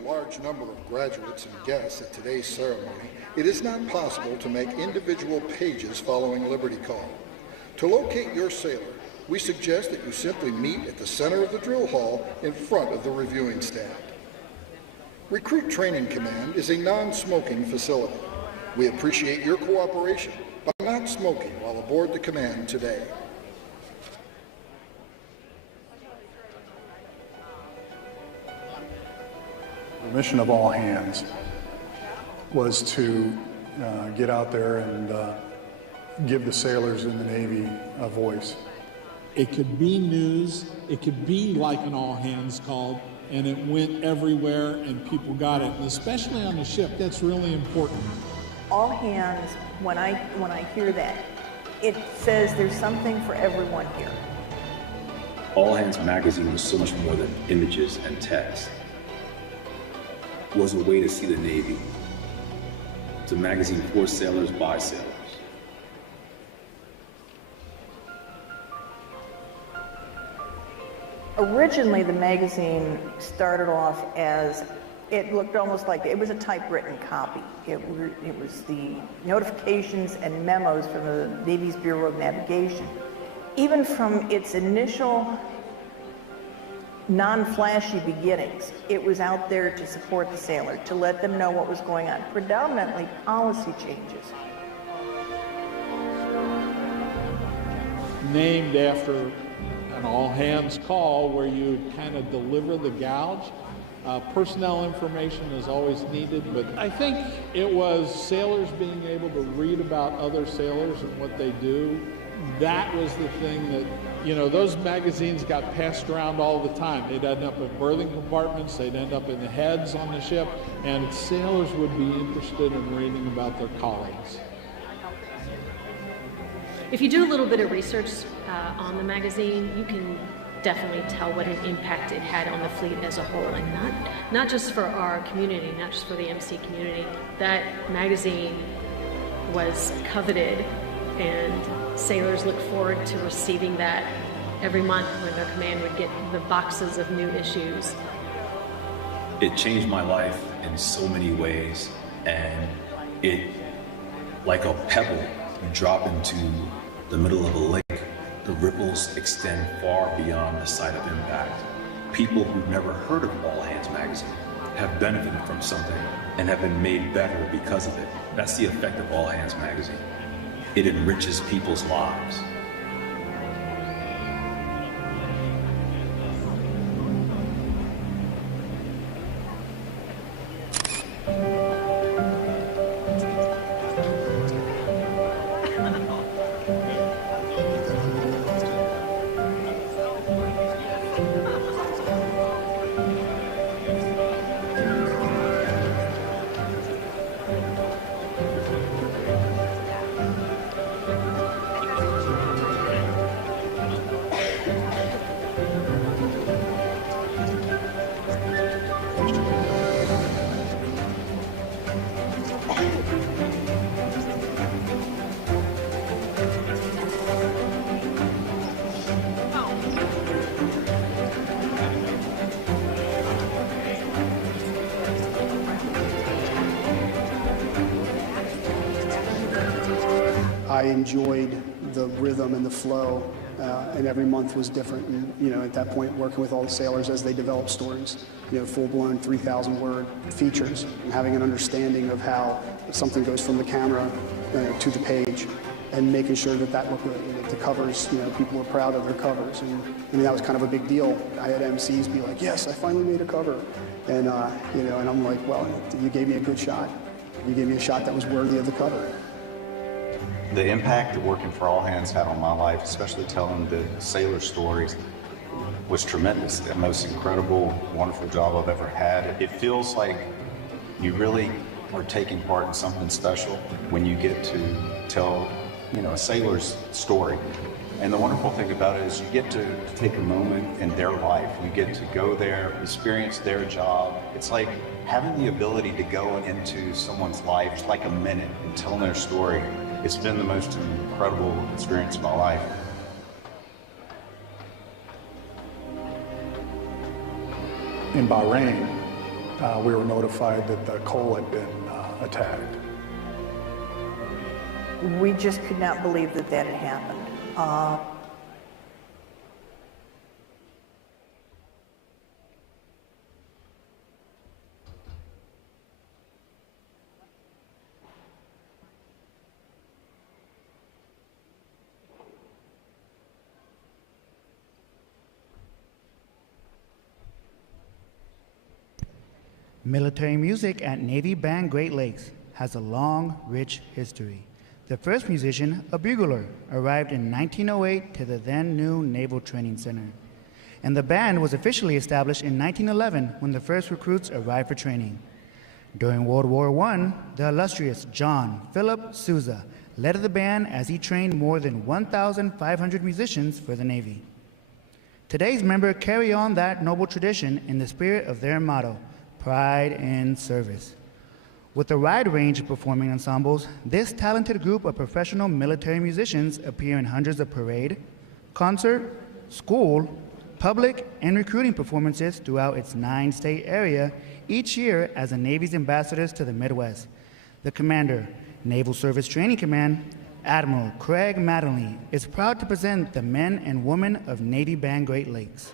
the large number of graduates and guests at today's ceremony, it is not possible to make individual pages following Liberty Call. To locate your sailor, we suggest that you simply meet at the center of the drill hall in front of the reviewing stand. Recruit Training Command is a non-smoking facility. We appreciate your cooperation by not smoking while aboard the command today. The mission of all hands was to get out there and give the sailors in the Navy a voice. It could be news, it could be like an all-hands call, and it went everywhere and people got it. And especially on the ship, that's really important. All hands, when I hear that, it says there's something for everyone here. All Hands magazine was so much more than images and text. It was a way to see the Navy. It's a magazine for sailors by sailors. Originally, the magazine started off as, it looked almost like, it was a typewritten copy. It was the notifications and memos from the Navy's Bureau of Navigation. Even from its initial non-flashy beginnings, it was out there to support the sailor, to let them know what was going on, predominantly policy changes. Named after an all-hands call where you kind of deliver the gouge. Personnel information is always needed, but I think it was sailors being able to read about other sailors and what they do. That was the thing that, you know, those magazines got passed around all the time. They'd end up in berthing compartments, they'd end up in the heads on the ship, and sailors would be interested in reading about their colleagues. If you do a little bit of research on the magazine, you can definitely tell what an impact it had on the fleet as a whole, and not just for our community, not just for the MC community. That magazine was coveted, and sailors look forward to receiving that every month when their command would get the boxes of new issues. It changed my life in so many ways, and it, like a pebble, you drop into the middle of a lake, the ripples extend far beyond the site of impact. People who've never heard of All Hands magazine have benefited from something and have been made better because of it. That's the effect of All Hands magazine. It enriches people's lives. I enjoyed the rhythm and the flow, and every month was different. And, you know, at that point, working with all the sailors as they developed stories, you know, full-blown 3,000-word features, and having an understanding of how something goes from the camera to the page, and making sure that that looked good. And that the covers, you know, people were proud of their covers, and I mean that was kind of a big deal. I had MCs be like, "Yes, I finally made a cover," and you know, and I'm like, "Well, you gave me a good shot. You gave me a shot that was worthy of the cover." The impact that working for All Hands had on my life, especially telling the sailor stories, was tremendous. The most incredible, wonderful job I've ever had. It feels like you really are taking part in something special when you get to tell, you know, a sailor's story. And the wonderful thing about it is you get to take a moment in their life. You get to go there, experience their job. It's like having the ability to go into someone's life, like a minute, and tell their story. It's been the most incredible experience of my life. In Bahrain, we were notified that the coal had been attacked. We just could not believe that that had happened. Military music at Navy Band Great Lakes has a long, rich history. The first musician, a bugler, arrived in 1908 to the then new Naval Training Center. And the band was officially established in 1911 when the first recruits arrived for training. During World War I, the illustrious John Philip Sousa led the band as he trained more than 1,500 musicians for the Navy. Today's members carry on that noble tradition in the spirit of their motto, pride in service. With a wide range of performing ensembles, this talented group of professional military musicians appear in hundreds of parade, concert, school, public, and recruiting performances throughout its 9-state area each year as the Navy's ambassadors to the Midwest. The commander, Naval Service Training Command, Admiral Craig Mattingly, is proud to present the men and women of Navy Band Great Lakes.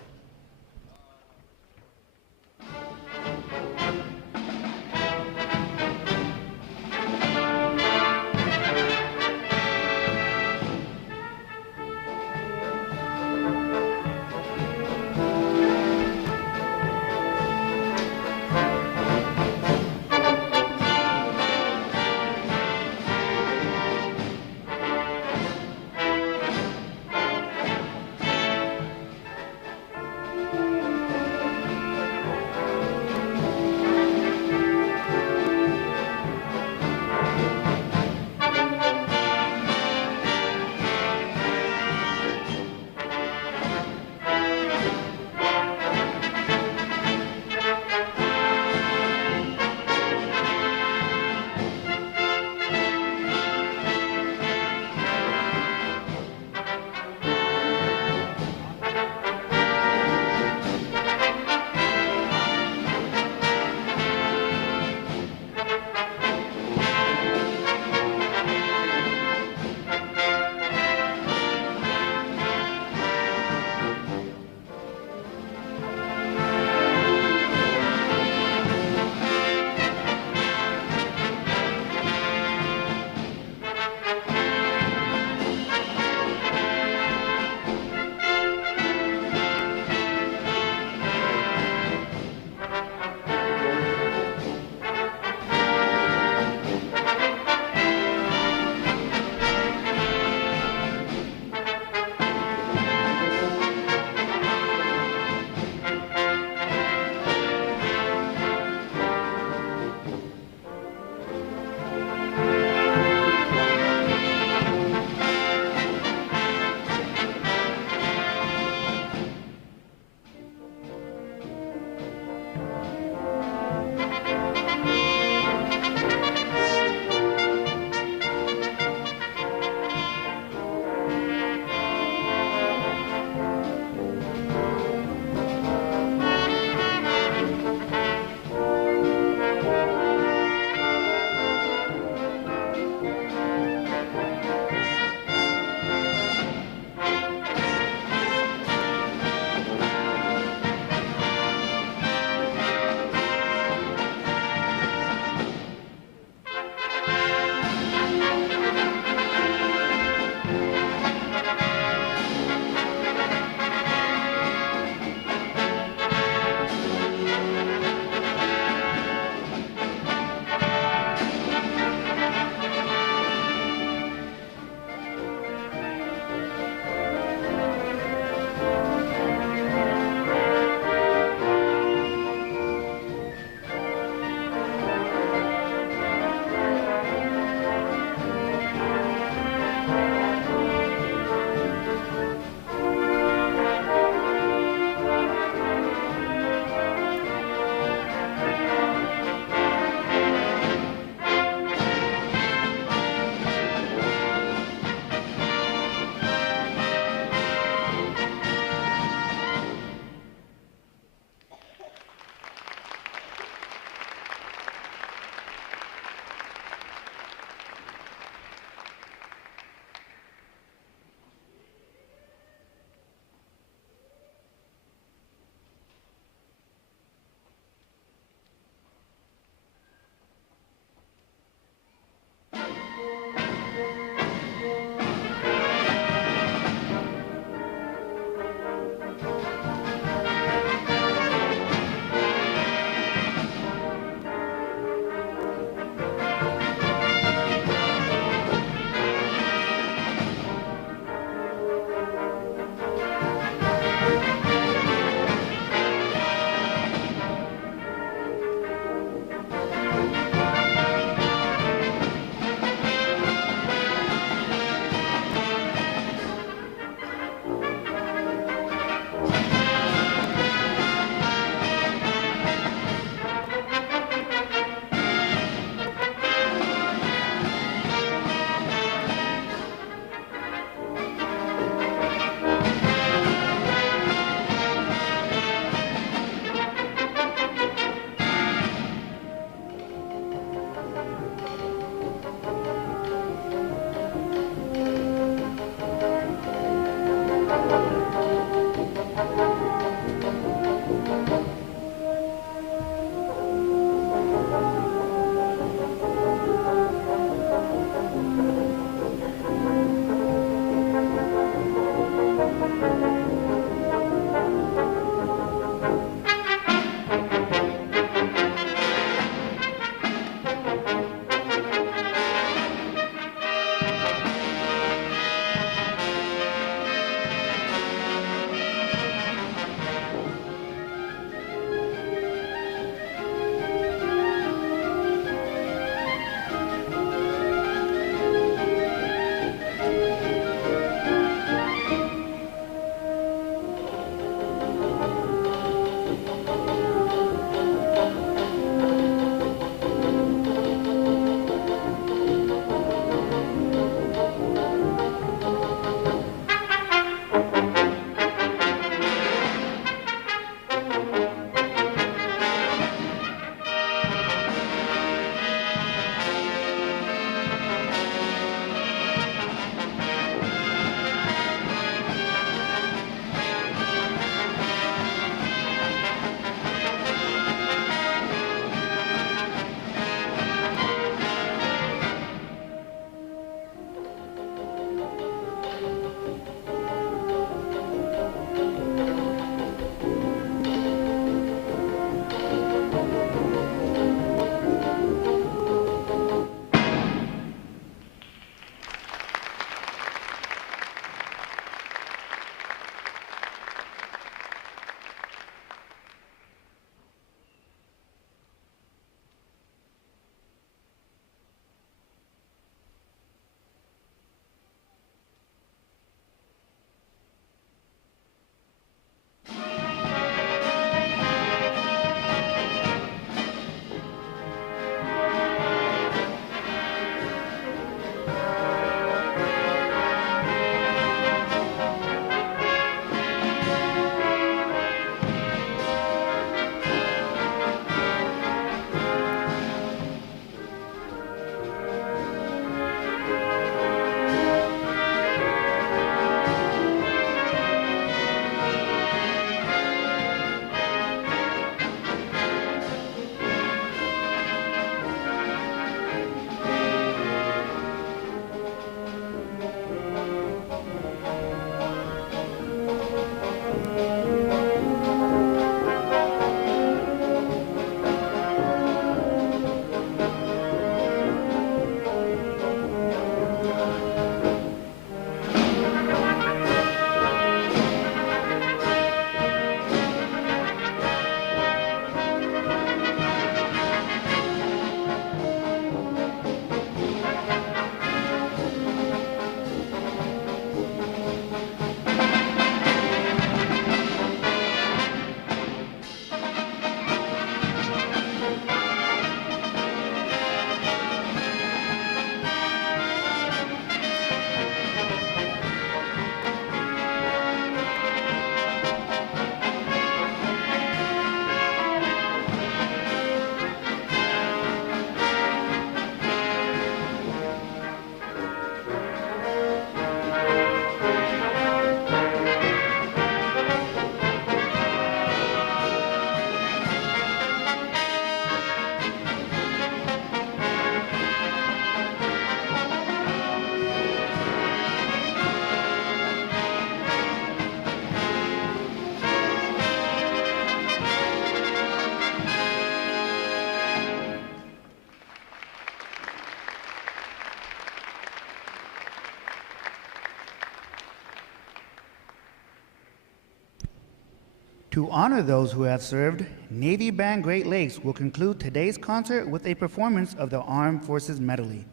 To honor those who have served, Navy Band Great Lakes will conclude today's concert with a performance of the Armed Forces Medley.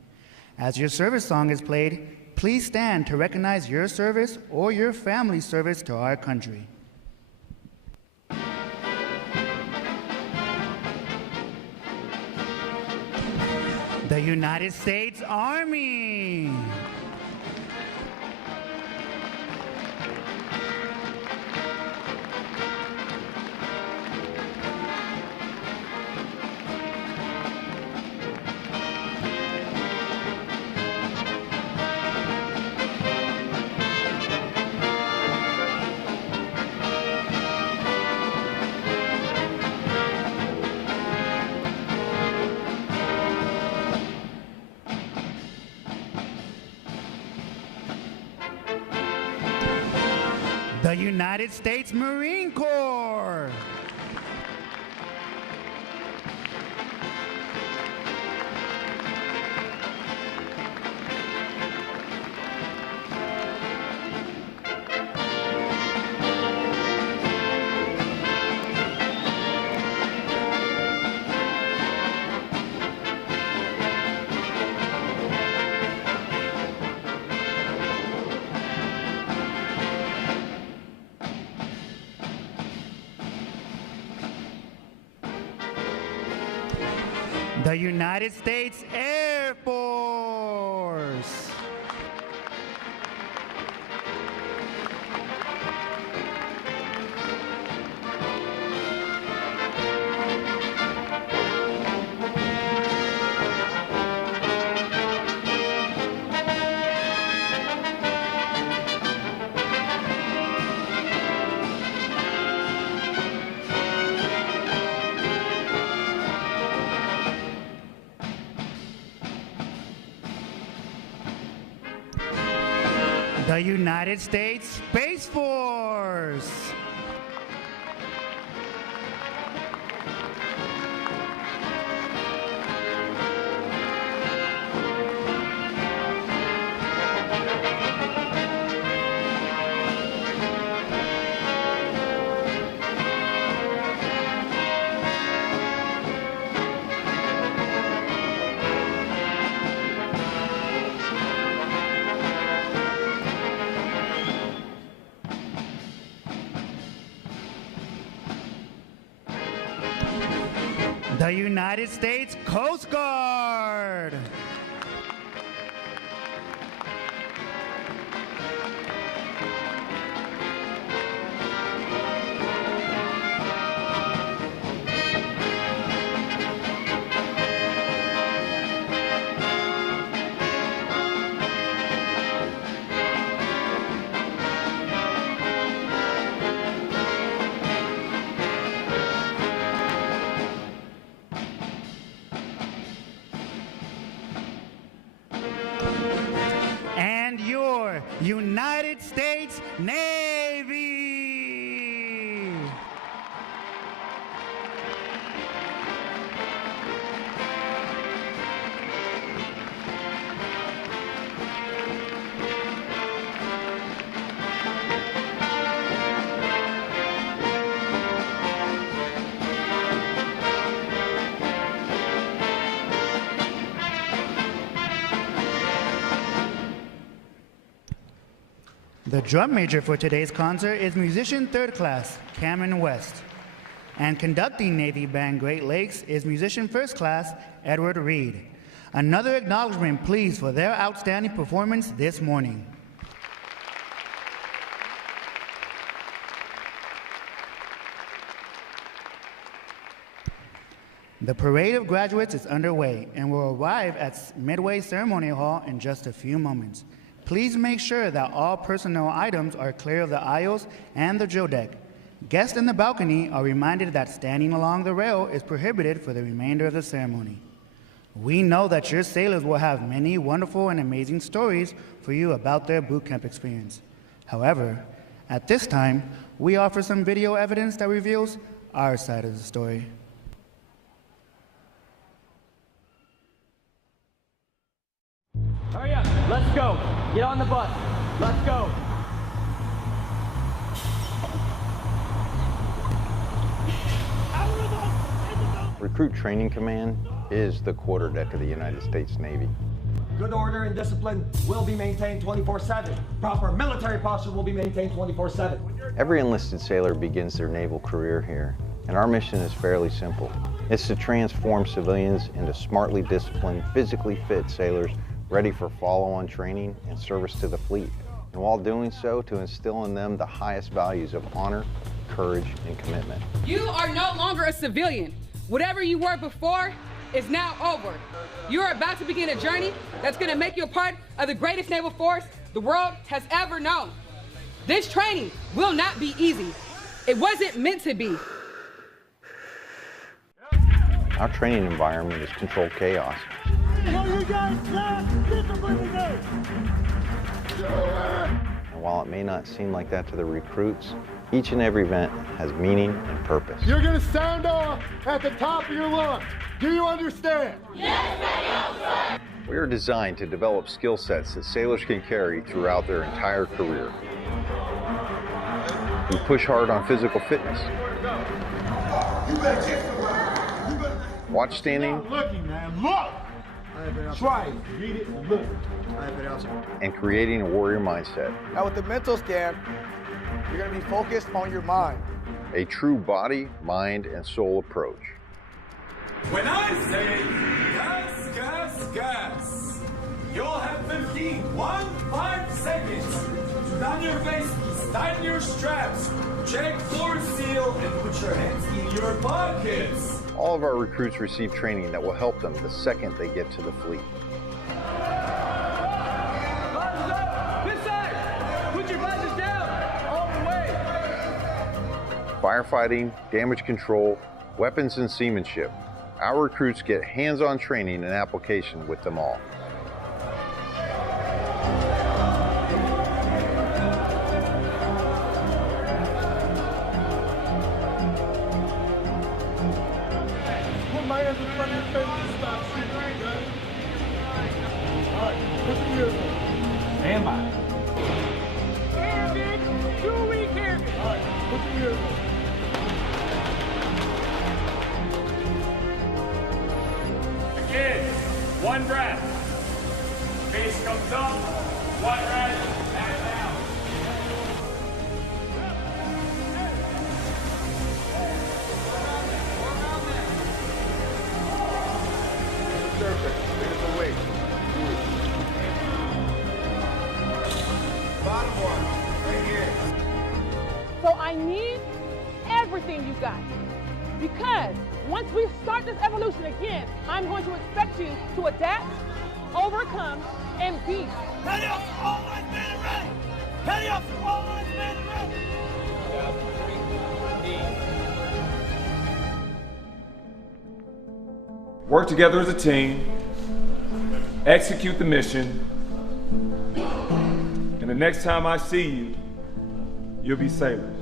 As your service song is played, please stand to recognize your service or your family's service to our country. The United States Army. The United States Marine Corps. The United States Air Force. The United States Space Force. The United States Coast Guard. And your United States Navy. The drum major for today's concert is musician third class, Cameron West. And conducting Navy Band Great Lakes is musician first class, Edward Reed. Another acknowledgement, please, for their outstanding performance this morning. The parade of graduates is underway and will arrive at Midway Ceremony Hall in just a few moments. Please make sure that all personnel items are clear of the aisles and the drill deck. Guests in the balcony are reminded that standing along the rail is prohibited for the remainder of the ceremony. We know that your sailors will have many wonderful and amazing stories for you about their boot camp experience. However, at this time, we offer some video evidence that reveals our side of the story. Hurry up, let's go. Get on the bus, let's go. Recruit Training Command is the quarterdeck of the United States Navy. Good order and discipline will be maintained 24/7. Proper military posture will be maintained 24/7. Every enlisted sailor begins their naval career here, and our mission is fairly simple. It's to transform civilians into smartly disciplined, physically fit sailors ready for follow-on training and service to the fleet. And while doing so, to instill in them the highest values of honor, courage, and commitment. You are no longer a civilian. Whatever you were before is now over. You are about to begin a journey that's going to make you a part of the greatest naval force the world has ever known. This training will not be easy. It wasn't meant to be. Our training environment is controlled chaos. And while it may not seem like that to the recruits, each and every event has meaning and purpose. You're going to sound off at the top of your lungs. Do you understand? Yes, we are designed to develop skill sets that sailors can carry throughout their entire career. We push hard on physical fitness, watch standing, Looking, man, look! Try it, read it, and look. and creating a warrior mindset. Now with the mental scan, you're going to be focused on your mind. A true body, mind, and soul approach. When I say gas, gas, gas, you'll have 15 seconds to down your faces, tighten your straps, check floor seal, and put your hands in your pockets. All of our recruits receive training that will help them the second they get to the fleet. This side! Put your glasses down! All the way! Firefighting, damage control, weapons and seamanship. Our recruits get hands-on training and application with them all. Put my hands in front of your face and stop shooting. Okay? All right, put your ears on. Stand by. Here, bitch. 2 week here. All right, put your ears on. Kids, one breath. Face comes up, one breath, and down. Perfect. Bigger the weight. Bottom one, right here. So I need everything you got. Because once we start this evolution again, I'm going to expect you to adapt, overcome, and beat. Ready up, all lines man and ready. Ready up, all lines man and ready. Work together as a team, execute the mission, and the next time I see you, you'll be sailors.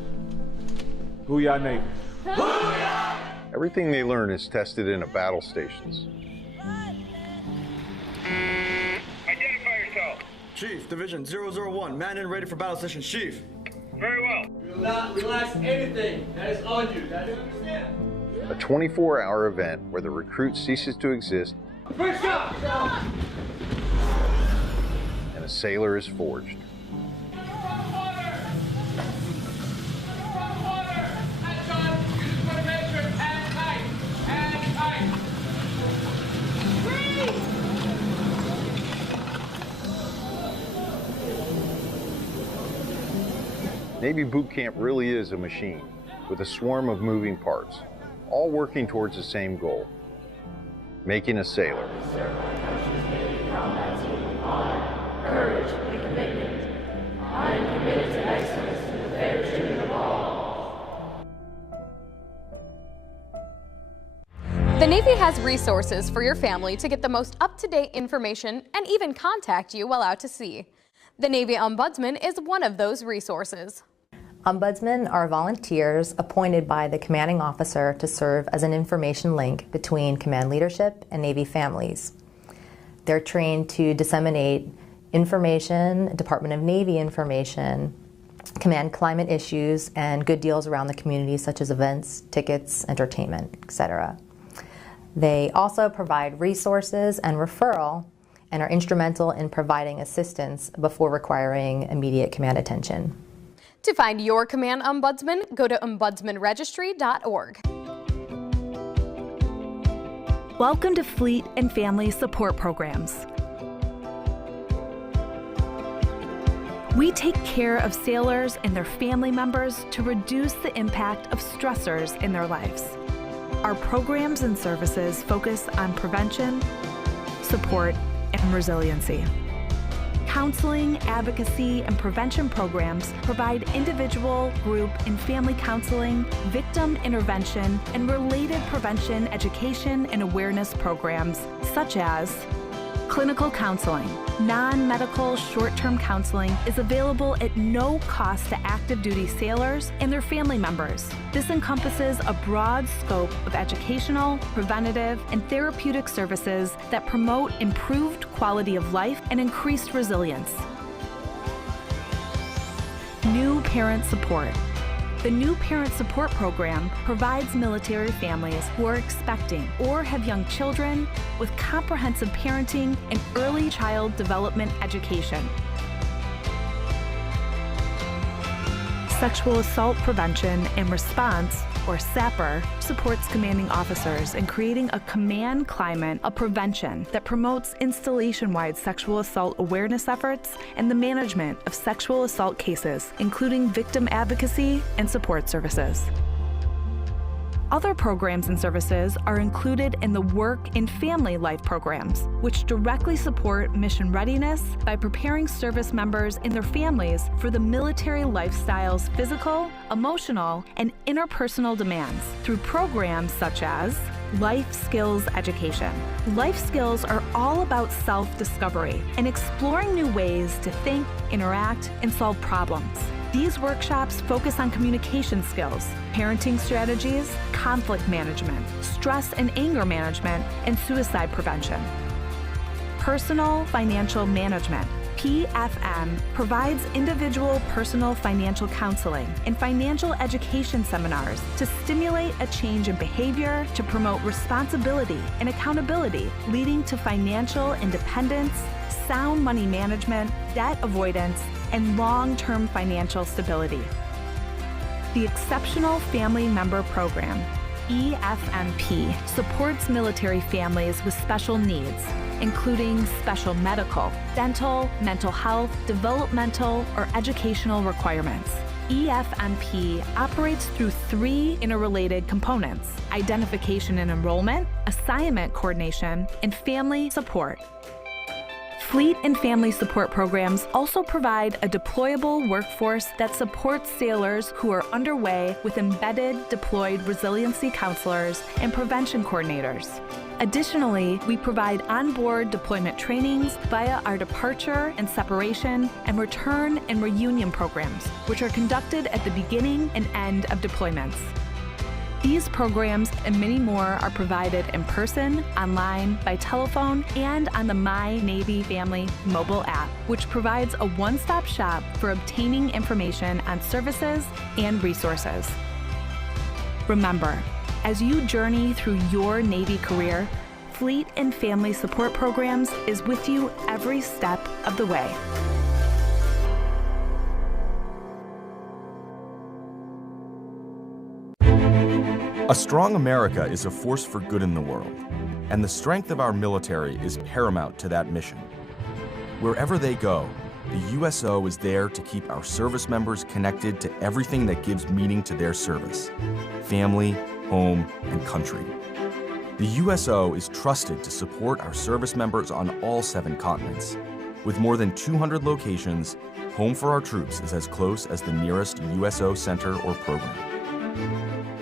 Hoo-yah Navy. Everything they learn is tested in battle stations. Identify yourself. Chief, Division 001, man in ready for battle session, Chief. Very well. Do not relax anything that is on you. That is understand. A 24-hour event where the recruit ceases to exist First shot! and a sailor is forged. Navy boot camp really is a machine with a swarm of moving parts, all working towards the same goal, making a sailor. The Navy has resources for your family to get the most up-to-date information and even contact you while out to sea. The Navy Ombudsman is one of those resources. Ombudsmen are volunteers appointed by the commanding officer to serve as an information link between command leadership and Navy families. They're trained to disseminate information, Department of Navy information, command climate issues, and good deals around the community such as events, tickets, entertainment, etc. They also provide resources and referral and are instrumental in providing assistance before requiring immediate command attention. To find your command ombudsman, go to ombudsmanregistry.org. Welcome to Fleet and Family Support Programs. We take care of sailors and their family members to reduce the impact of stressors in their lives. Our programs and services focus on prevention, support, and resiliency. Counseling, advocacy, and prevention programs provide individual, group, and family counseling, victim intervention, and related prevention, education, and awareness programs such as clinical counseling. Non-medical short-term counseling is available at no cost to active duty sailors and their family members. This encompasses a broad scope of educational, preventative, and therapeutic services that promote improved quality of life and increased resilience. New Parent Support. The New Parent Support Program provides military families who are expecting or have young children with comprehensive parenting and early child development education. Sexual Assault Prevention and Response, or SAPR, supports commanding officers in creating a command climate of prevention that promotes installation-wide sexual assault awareness efforts and the management of sexual assault cases, including victim advocacy and support services. Other programs and services are included in the Work and Family Life programs, which directly support mission readiness by preparing service members and their families for the military lifestyle's physical, emotional, and interpersonal demands through programs such as Life Skills Education. Life skills are all about self-discovery and exploring new ways to think, interact, and solve problems. These workshops focus on communication skills, parenting strategies, conflict management, stress and anger management, and suicide prevention. Personal Financial Management, PFM, provides individual personal financial counseling and financial education seminars to stimulate a change in behavior to promote responsibility and accountability, leading to financial independence, sound money management, debt avoidance, and long-term financial stability. The Exceptional Family Member Program, EFMP, supports military families with special needs, including special medical, dental, mental health, developmental, or educational requirements. EFMP operates through 3 interrelated components: identification and enrollment, assignment coordination, and family support. Fleet and family support programs also provide a deployable workforce that supports sailors who are underway with embedded deployed resiliency counselors and prevention coordinators. Additionally, we provide onboard deployment trainings via our departure and separation and return and reunion programs, which are conducted at the beginning and end of deployments. These programs and many more are provided in person, online, by telephone, and on the My Navy Family mobile app, which provides a one-stop shop for obtaining information on services and resources. Remember, as you journey through your Navy career, Fleet and Family Support Programs is with you every step of the way. A strong America is a force for good in the world, and the strength of our military is paramount to that mission. Wherever they go, the USO is there to keep our service members connected to everything that gives meaning to their service: family, home, and country. The USO is trusted to support our service members on all 7 continents. With more than 200 locations, Home for Our Troops is as close as the nearest USO center or program.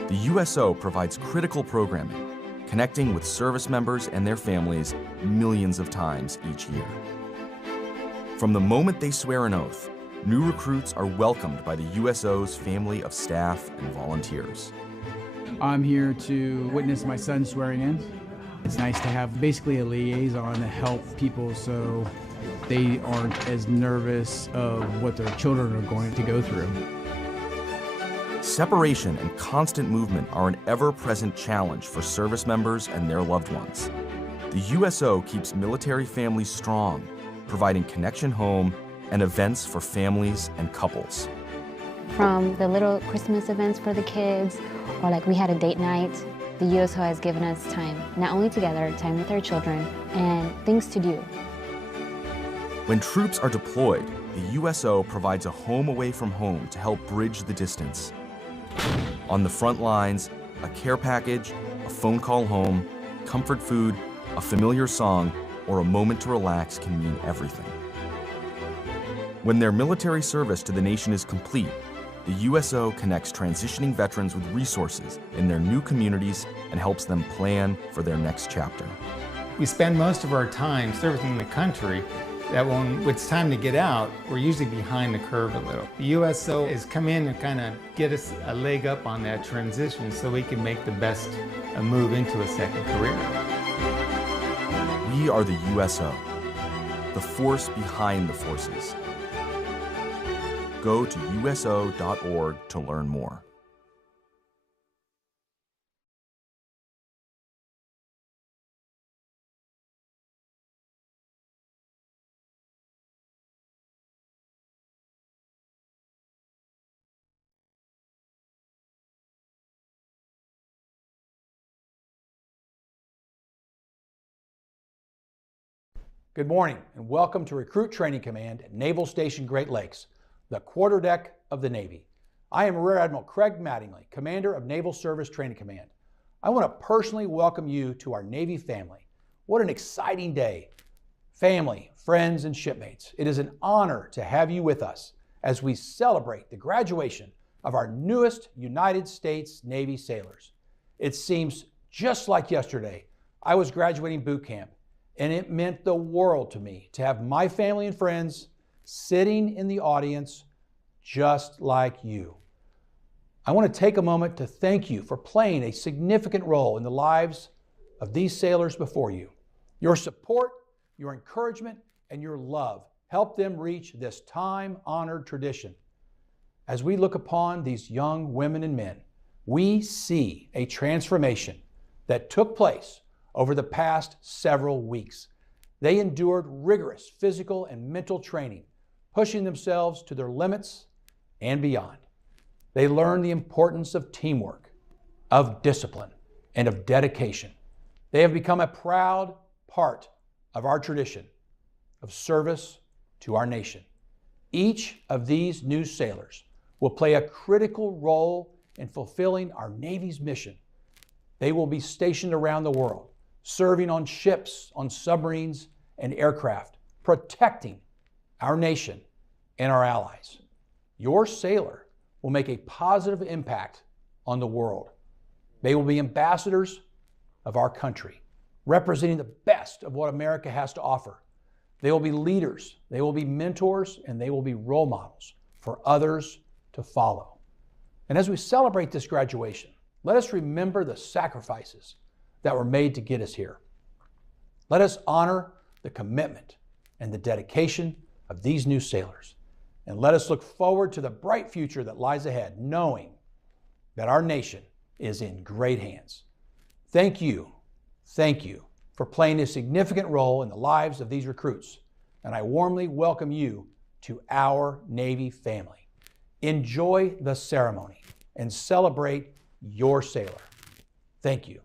The USO provides critical programming, connecting with service members and their families millions of times each year. From the moment they swear an oath, new recruits are welcomed by the USO's family of staff and volunteers. I'm here to witness my son swearing in. It's nice to have basically a liaison to help people so they aren't as nervous of what their children are going to go through. Separation and constant movement are an ever-present challenge for service members and their loved ones. The USO keeps military families strong, providing connection home and events for families and couples. From the little Christmas events for the kids, or like we had a date night, the USO has given us time, not only together, time with our children, and things to do. When troops are deployed, the USO provides a home away from home to help bridge the distance. On the front lines, a care package, a phone call home, comfort food, a familiar song, or a moment to relax can mean everything. When their military service to the nation is complete, the USO connects transitioning veterans with resources in their new communities and helps them plan for their next chapter. We spend most of our time servicing the country, that when it's time to get out, we're usually behind the curve a little. The USO has come in and kind of get us a leg up on that transition so we can make the best move into a second career. We are the USO, the force behind the forces. Go to uso.org to learn more. Good morning and welcome to Recruit Training Command at Naval Station Great Lakes, the quarterdeck of the Navy. I am Rear Admiral Craig Mattingly, Commander of Naval Service Training Command. I want to personally welcome you to our Navy family. What an exciting day. Family, friends, and shipmates, it is an honor to have you with us as we celebrate the graduation of our newest United States Navy sailors. It seems just like yesterday I was graduating boot camp, and it meant the world to me to have my family and friends sitting in the audience just like you. I want to take a moment to thank you for playing a significant role in the lives of these sailors before you. Your support, your encouragement, and your love helped them reach this time-honored tradition. As we look upon these young women and men, we see a transformation that took place over the past several weeks. They endured rigorous physical and mental training, pushing themselves to their limits and beyond. They learned the importance of teamwork, of discipline, and of dedication. They have become a proud part of our tradition of service to our nation. Each of these new sailors will play a critical role in fulfilling our Navy's mission. They will be stationed around the world, serving on ships, on submarines, and aircraft, protecting our nation and our allies. Your sailor will make a positive impact on the world. They will be ambassadors of our country, representing the best of what America has to offer. They will be leaders, they will be mentors, and they will be role models for others to follow. And as we celebrate this graduation, let us remember the sacrifices that were made to get us here. Let us honor the commitment and the dedication of these new sailors. And let us look forward to the bright future that lies ahead, knowing that our nation is in great hands. Thank you for playing a significant role in the lives of these recruits. And I warmly welcome you to our Navy family. Enjoy the ceremony and celebrate your sailor. Thank you.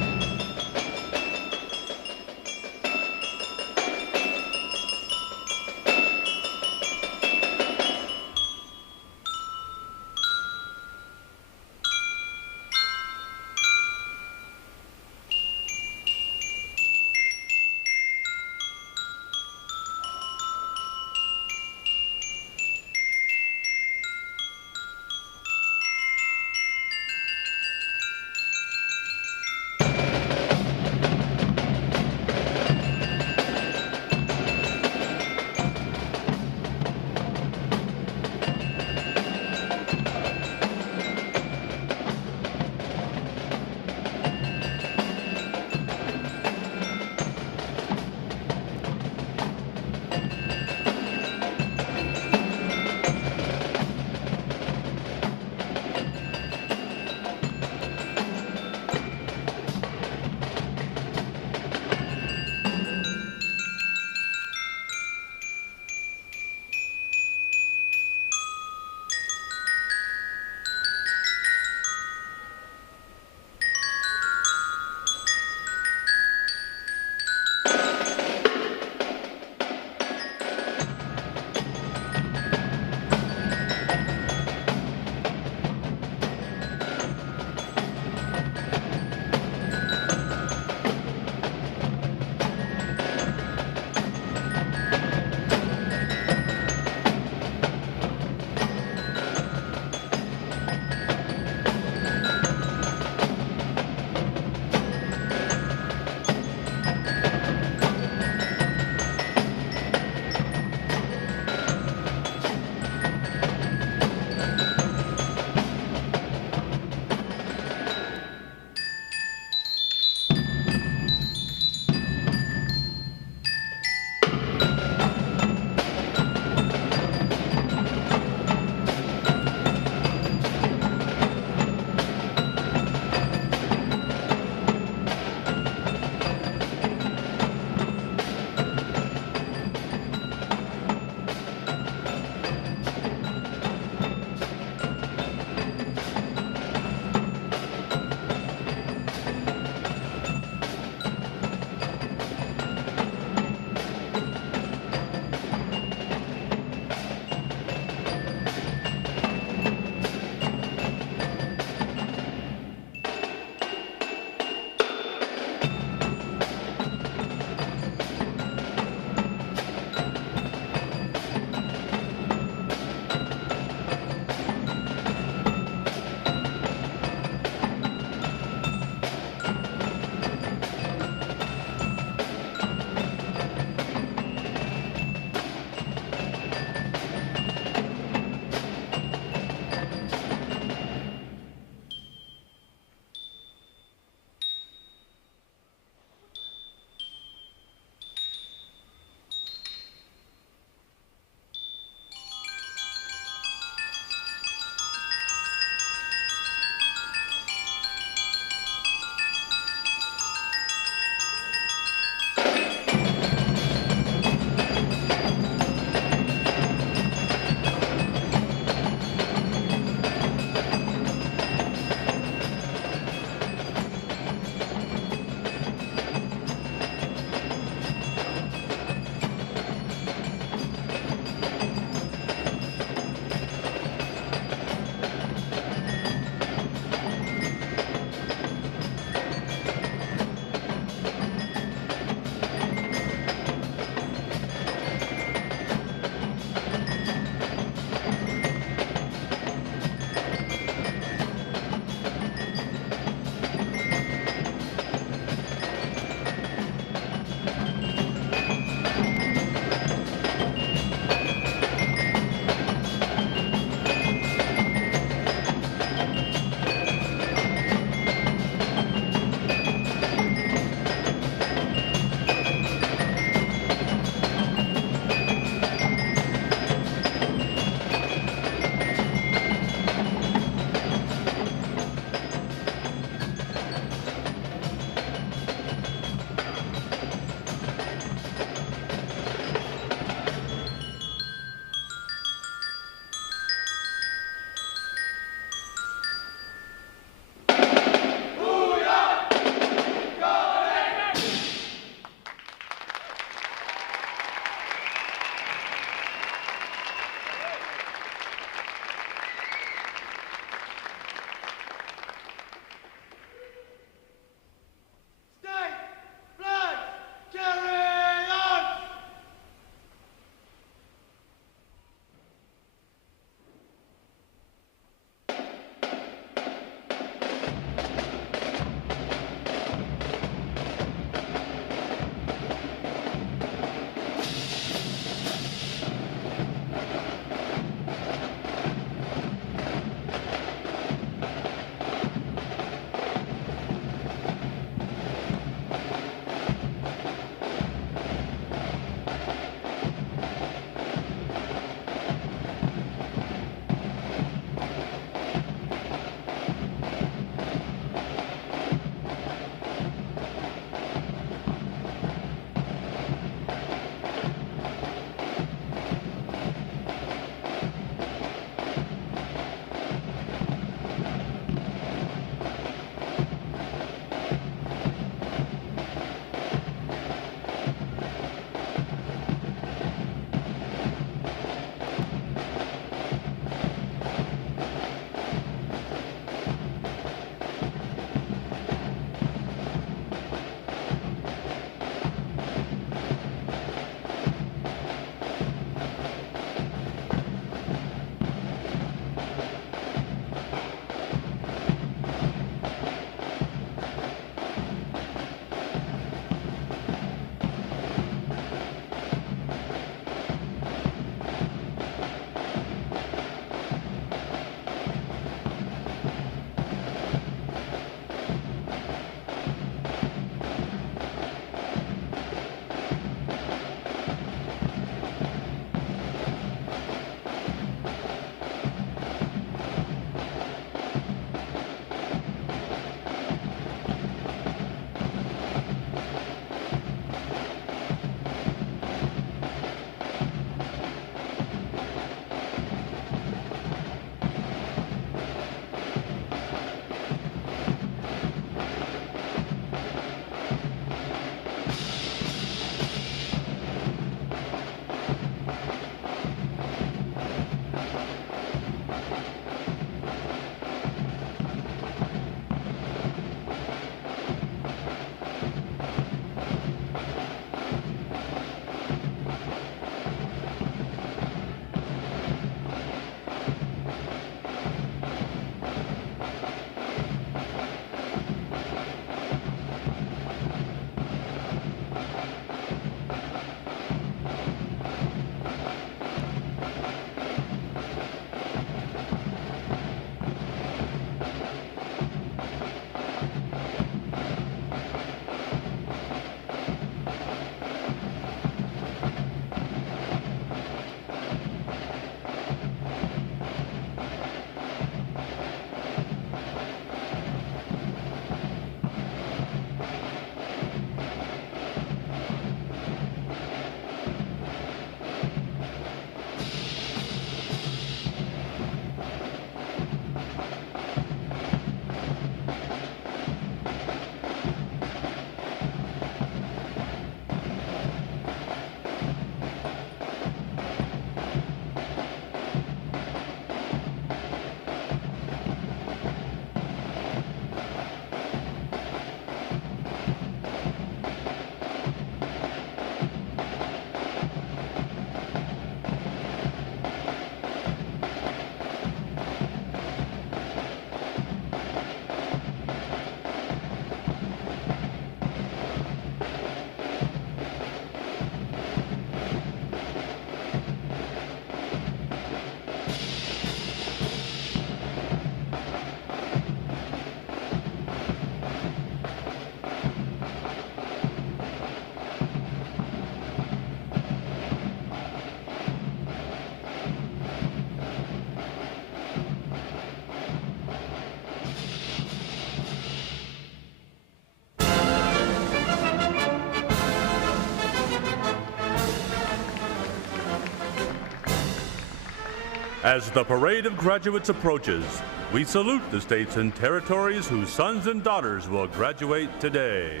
As the parade of graduates approaches, we salute the states and territories whose sons and daughters will graduate today.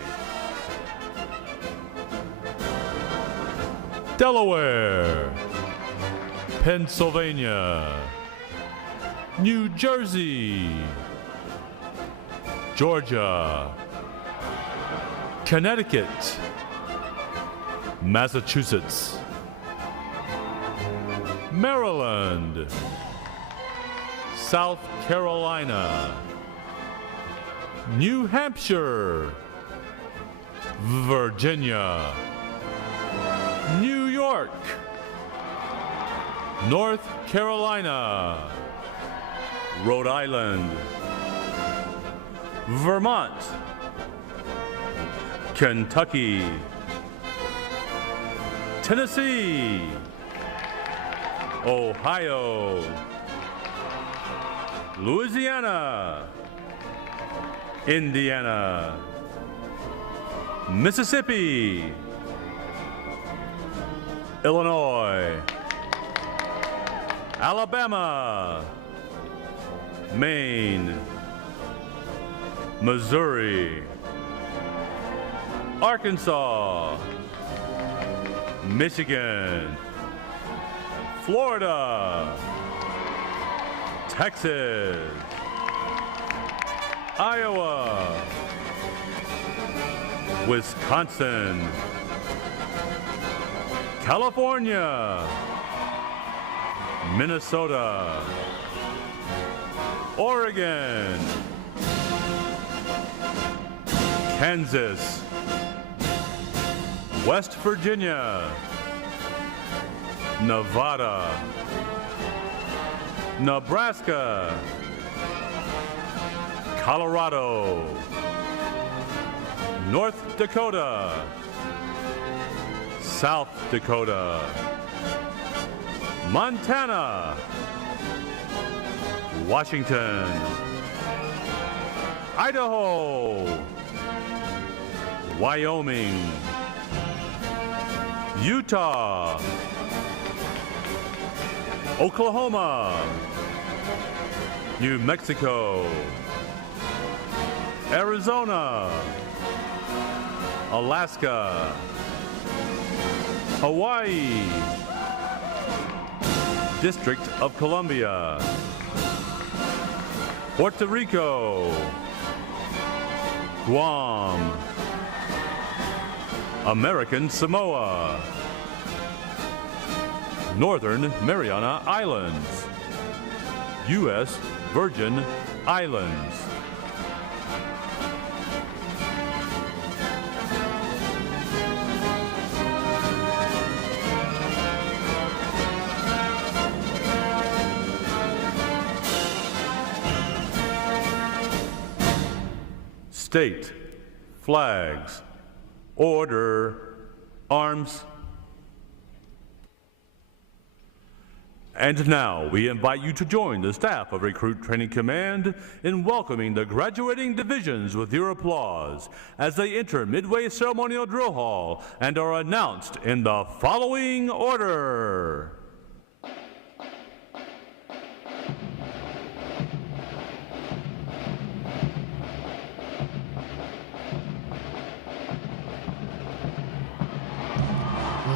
Delaware, Pennsylvania, New Jersey, Georgia, Connecticut, Massachusetts, Maryland, South Carolina, New Hampshire, Virginia, New York, North Carolina, Rhode Island, Vermont, Kentucky, Tennessee, Ohio, Louisiana, Indiana, Mississippi, Illinois, Alabama, Maine, Missouri, Arkansas, Michigan, Florida, Texas, Iowa, Wisconsin, California, Minnesota, Oregon, Kansas, West Virginia, Nevada, Nebraska, Colorado, North Dakota, South Dakota, Montana, Washington, Idaho, Wyoming, Utah, Oklahoma, New Mexico, Arizona, Alaska, Hawaii, District of Columbia, Puerto Rico, Guam, American Samoa, Northern Mariana Islands, U.S. Virgin Islands. State flags. Order. Arms. And now we invite you to join the staff of Recruit Training Command in welcoming the graduating divisions with your applause as they enter Midway Ceremonial Drill Hall and are announced in the following order.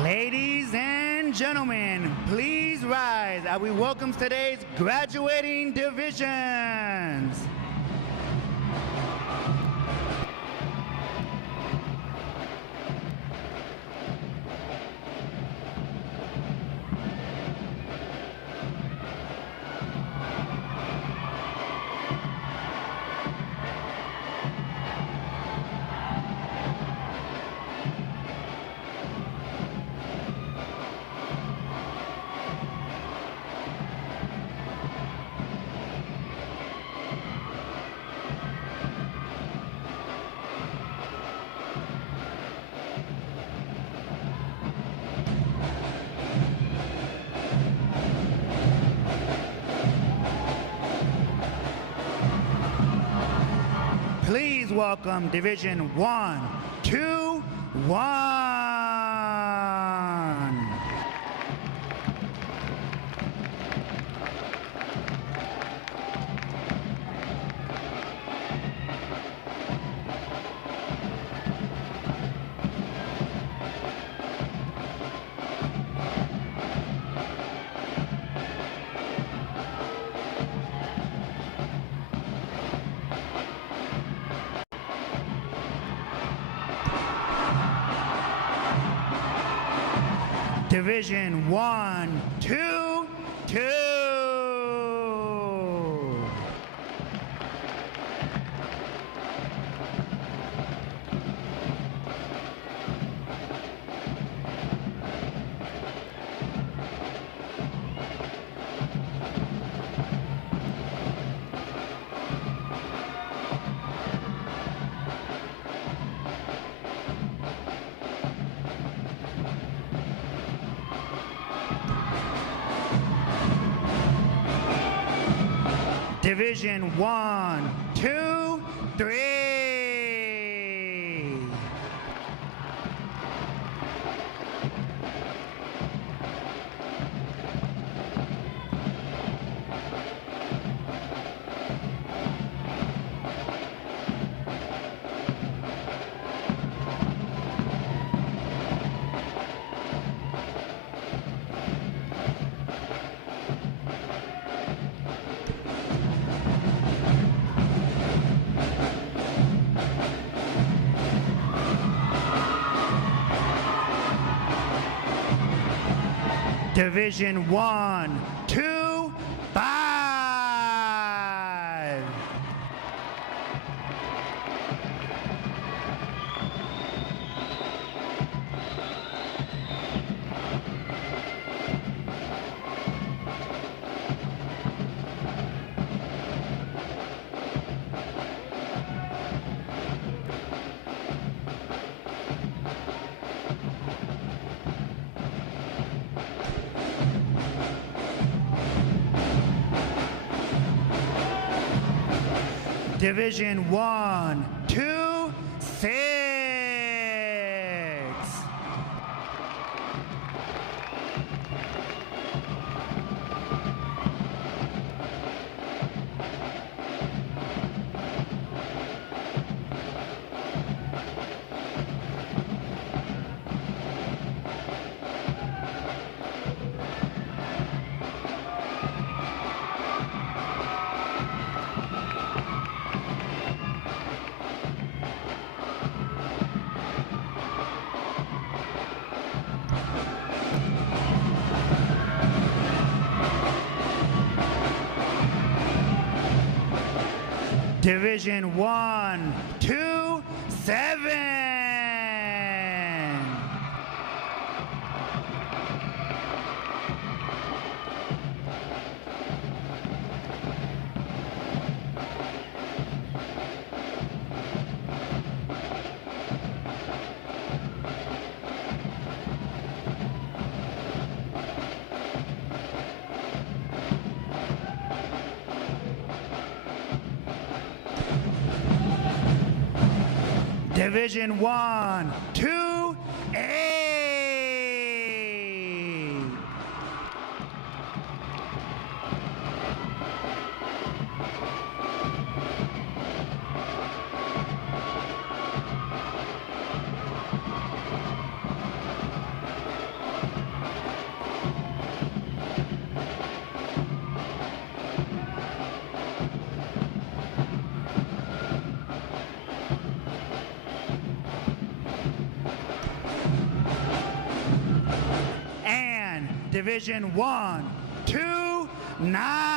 Ladies and gentlemen, please rise as we welcome today's graduating divisions. Please welcome Division 1, 2, 1. Division 1, 2, 2. Division 1, 2, 3. Division 1, 2, 5. Division 1, 2, 6. Division 1, 2, 7. Division 1, 2, 8. Division 1, 2, 9.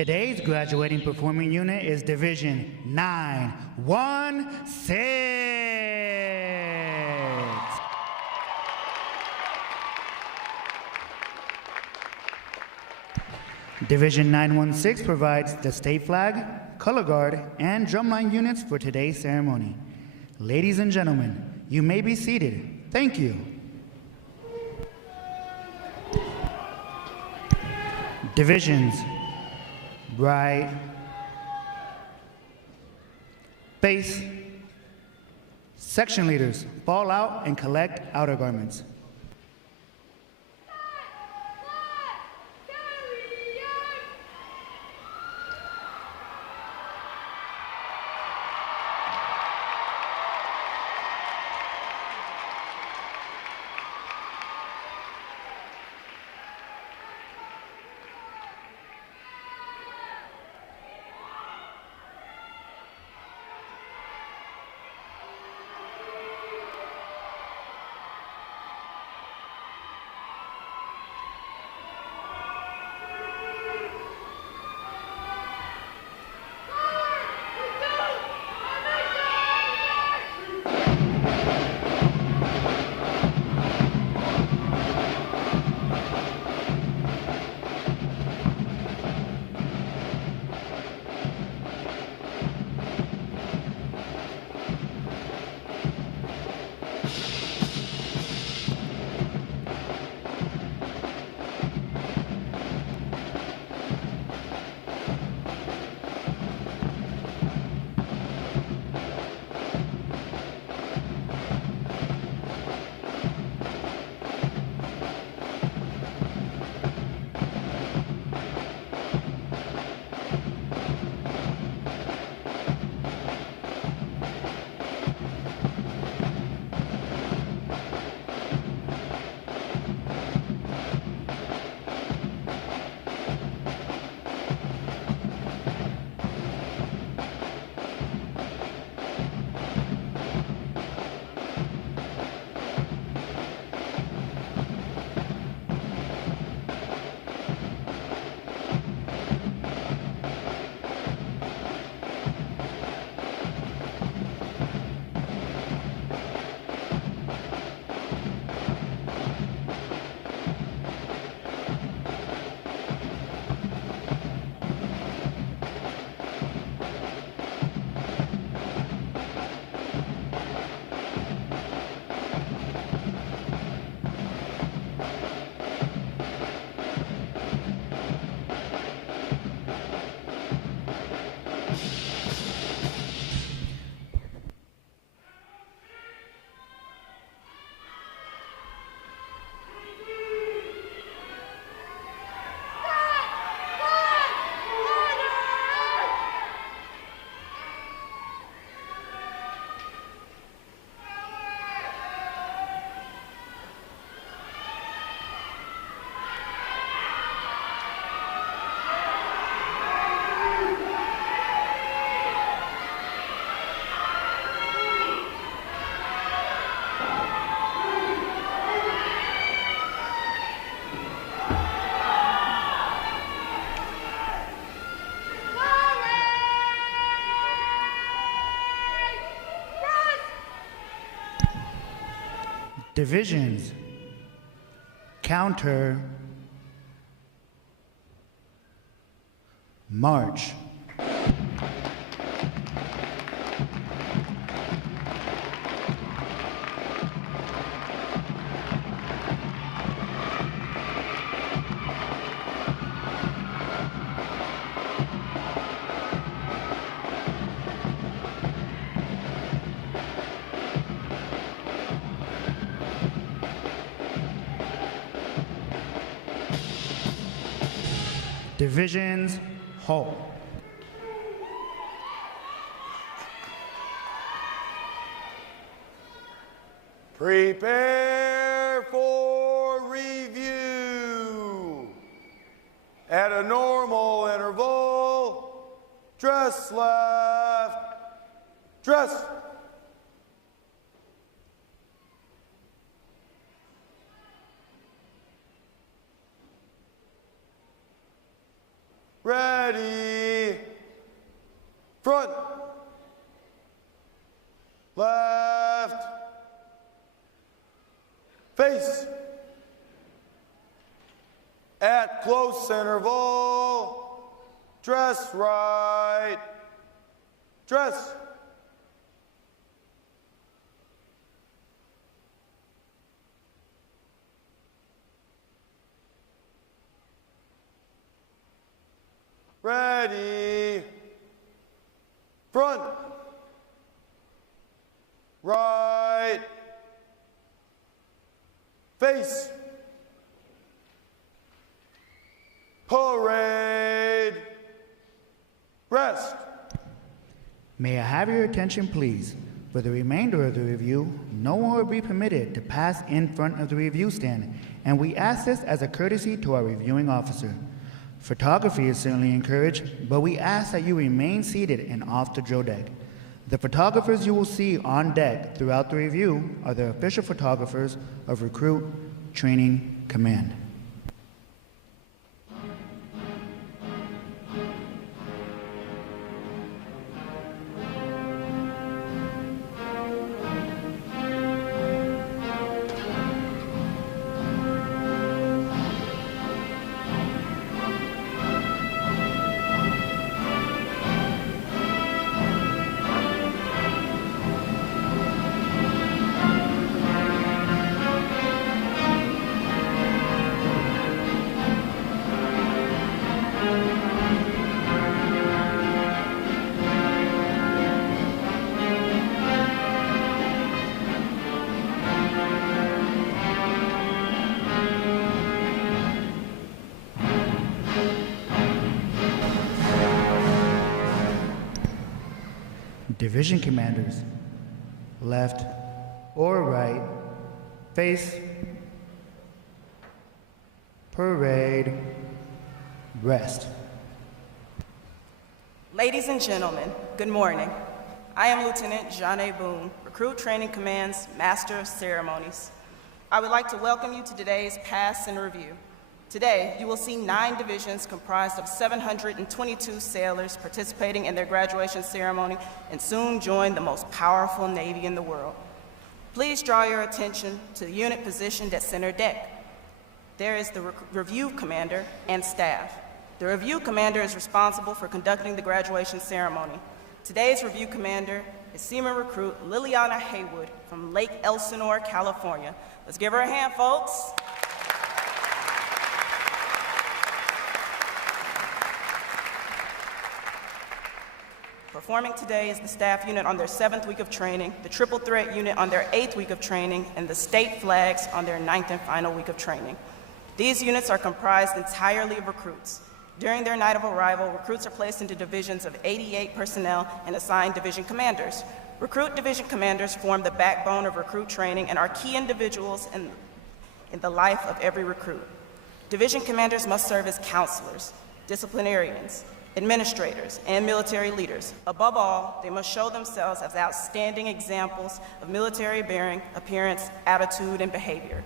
Today's graduating performing unit is Division 916. Division 916 provides the state flag, color guard, and drumline units for today's ceremony. Ladies and gentlemen, you may be seated. Thank you. Divisions, right, base. Section leaders, fall out and collect outer garments. Divisions, counter, march. Divisions, halt. Prepare for review. At a normal interval, dress left, dress. Ready. front, left, face, at close interval, dress right, dress. Ready, front, right, face, parade, rest. May I have your attention, please? For the remainder of the review, no one will be permitted to pass in front of the review stand, and we ask this as a courtesy to our reviewing officer. Photography is certainly encouraged, but we ask that you remain seated and off the drill deck. The photographers you will see on deck throughout the review are the official photographers of Recruit Training Command. Division commanders, left or right, face, parade, rest. Ladies and gentlemen, good morning. I am Lieutenant Janae Boone, Recruit Training Command's Master of Ceremonies. I would like to welcome you to today's Pass and Review. Today, you will see 9 divisions comprised of 722 sailors participating in their graduation ceremony and soon join the most powerful Navy in the world. Please draw your attention to the unit positioned at center deck. There is the Review Commander and staff. The Review Commander is responsible for conducting the graduation ceremony. Today's Review Commander is Seaman Recruit Liliana Haywood from Lake Elsinore, California. Let's give her a hand, folks. Performing today is the staff unit on their 7th week of training, the triple threat unit on their 8th week of training, and the state flags on their 9th and final week of training. These units are comprised entirely of recruits. During their night of arrival, recruits are placed into divisions of 88 personnel and assigned division commanders. Recruit division commanders form the backbone of recruit training and are key individuals in the life of every recruit. Division commanders must serve as counselors, disciplinarians, administrators, and military leaders. Above all, they must show themselves as outstanding examples of military bearing, appearance, attitude, and behavior.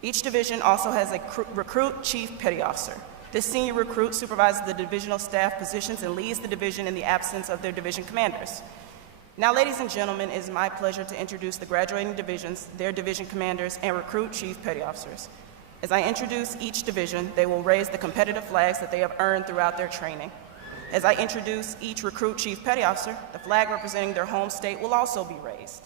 Each division also has a recruit chief petty officer. This senior recruit supervises the divisional staff positions and leads the division in the absence of their division commanders. Now, ladies and gentlemen, it is my pleasure to introduce the graduating divisions, their division commanders, and recruit chief petty officers. As I introduce each division, they will raise the competitive flags that they have earned throughout their training. As I introduce each recruit chief petty officer, the flag representing their home state will also be raised.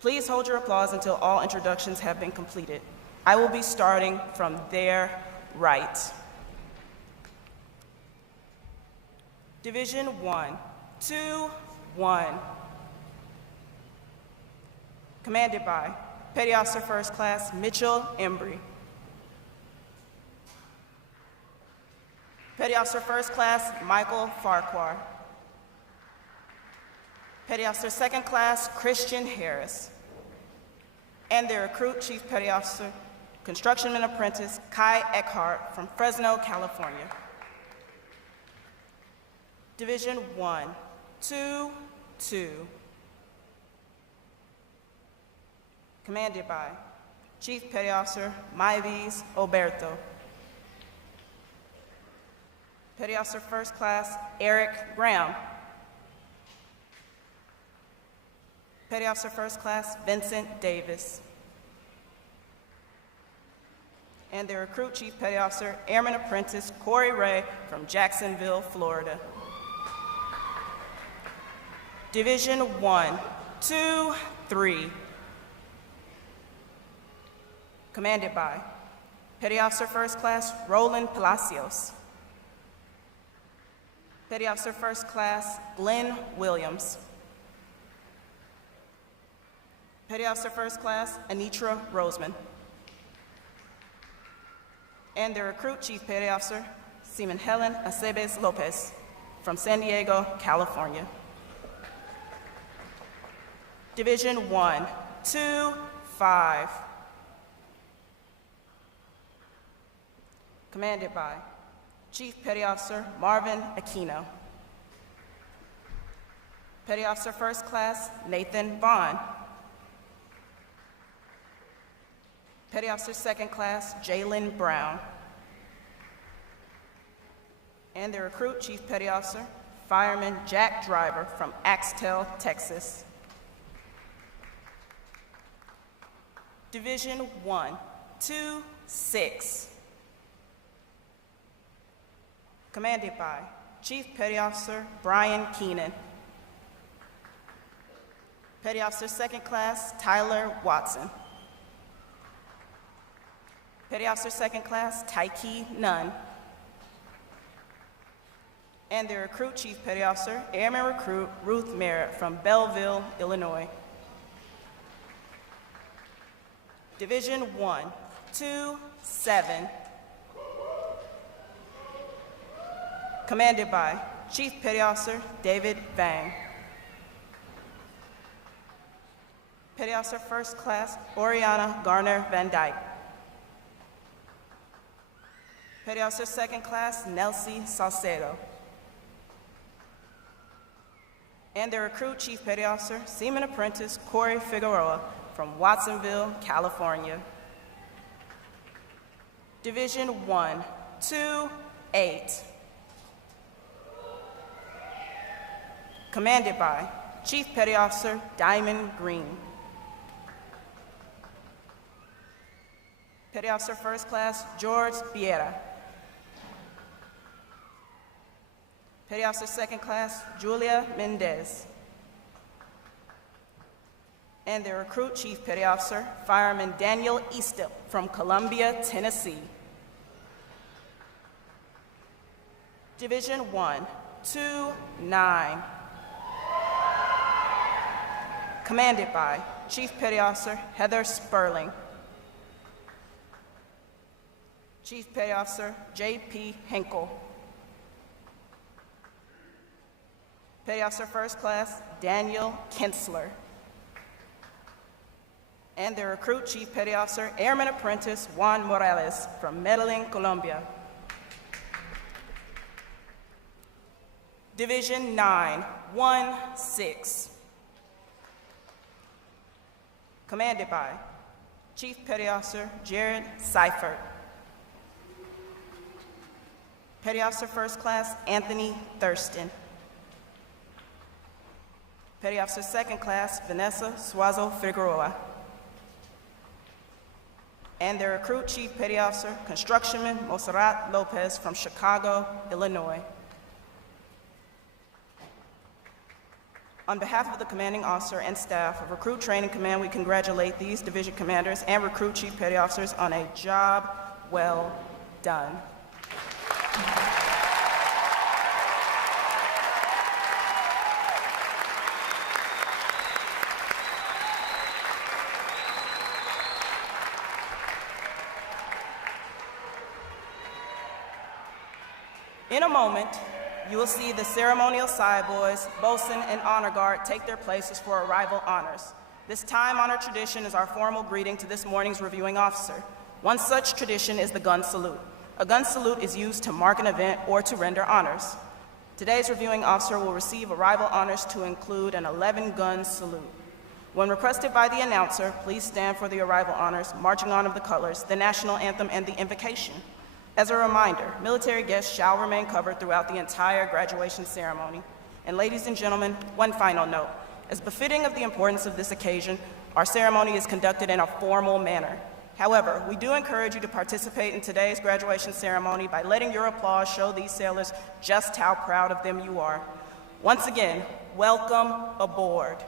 Please hold your applause until all introductions have been completed. I will be starting from their right. Division 1, 2-1. Commanded by Petty Officer First Class Mitchell Embry. Petty Officer First Class Michael Farquhar. Petty Officer Second Class Christian Harris. And their recruit Chief Petty Officer, Constructionman Apprentice Kai Eckhart from Fresno, California. Division 1, 2-2. Commanded by Chief Petty Officer Maivis Oberto. Petty Officer First Class Eric Graham. Petty Officer First Class Vincent Davis. And their recruit Chief Petty Officer Airman Apprentice Corey Ray from Jacksonville, Florida. Division 1, 2, 3. Commanded by Petty Officer First Class Roland Palacios. Petty Officer First Class Glenn Williams. Petty Officer First Class Anitra Roseman. And their recruit Chief Petty Officer Seaman Helen Aceves Lopez from San Diego, California. Division 1, 2, 5. Commanded by Chief Petty Officer Marvin Aquino. Petty Officer First Class Nathan Vaughn. Petty Officer Second Class Jalen Brown. And the recruit Chief Petty Officer Fireman Jack Driver from Axtell, Texas. Division 1, 2, 6. Commanded by Chief Petty Officer Brian Keenan. Petty Officer Second Class Tyler Watson. Petty Officer Second Class Tyke Nunn. And the recruit Chief Petty Officer Airman Recruit Ruth Merritt from Belleville, Illinois. Division 1, 2, 7. Commanded by Chief Petty Officer David Vang. Petty Officer First Class Oriana Garner Van Dyke. Petty Officer Second Class Nelsie Salcedo. And their recruit Chief Petty Officer Seaman Apprentice Corey Figueroa from Watsonville, California. Division 1, 2, 8. Commanded by Chief Petty Officer Diamond Green. Petty Officer First Class George Vieira. Petty Officer Second Class Julia Mendez. And their recruit Chief Petty Officer Fireman Daniel Eastep from Columbia, Tennessee. Division 1, 2, 9. Commanded by Chief Petty Officer Heather Sperling. Chief Petty Officer J.P. Henkel. Petty Officer First Class Daniel Kinsler. And their recruit Chief Petty Officer Airman Apprentice Juan Morales from Medellin, Colombia. Division 9, 1, 6. Commanded by Chief Petty Officer Jared Seifert. Petty Officer First Class Anthony Thurston. Petty Officer Second Class Vanessa Suazo Figueroa. And their recruit Chief Petty Officer Constructionman Monserrat Lopez from Chicago, Illinois. On behalf of the commanding officer and staff of Recruit Training Command, we congratulate these division commanders and recruit chief petty officers on a job well done. In a moment, you will see the ceremonial side boys, bosun, and honor guard take their places for arrival honors. This time-honored tradition is our formal greeting to this morning's reviewing officer. One such tradition is the gun salute. A gun salute is used to mark an event or to render honors. Today's reviewing officer will receive arrival honors to include an 11-gun salute. When requested by the announcer, please stand for the arrival honors, marching on of the colors, the national anthem, and the invocation. As a reminder, military guests shall remain covered throughout the entire graduation ceremony. And ladies and gentlemen, one final note. As befitting of the importance of this occasion, our ceremony is conducted in a formal manner. However, we do encourage you to participate in today's graduation ceremony by letting your applause show these sailors just how proud of them you are. Once again, welcome aboard.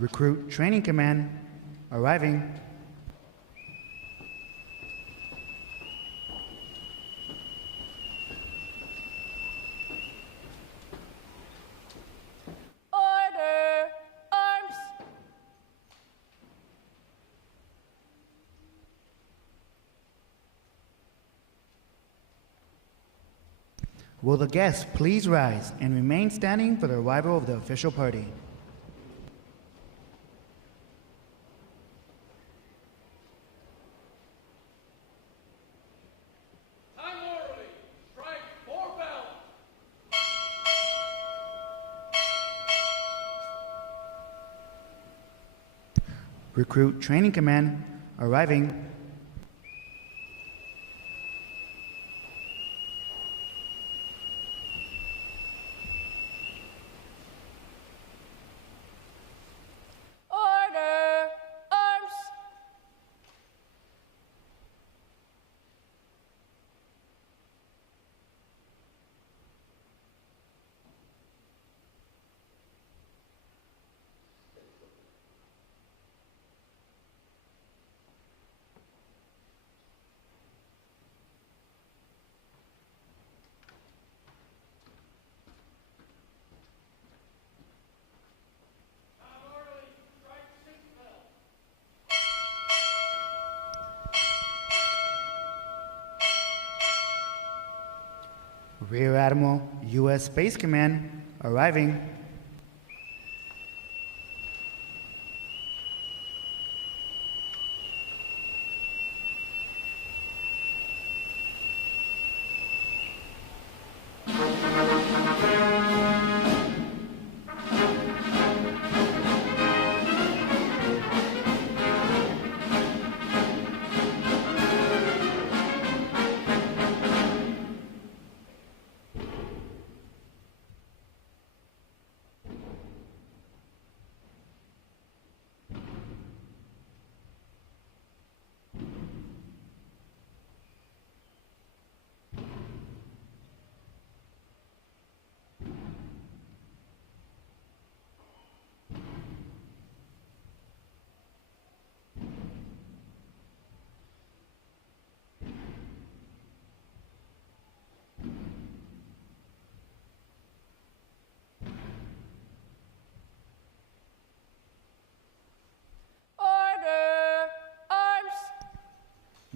Recruit Training Command arriving. Order, arms. Will the guests please rise and remain standing for the arrival of the official party? Recruit Training Command arriving. Order, arms. Rear Admiral, U.S. Space Command arriving.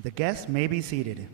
The guests may be seated.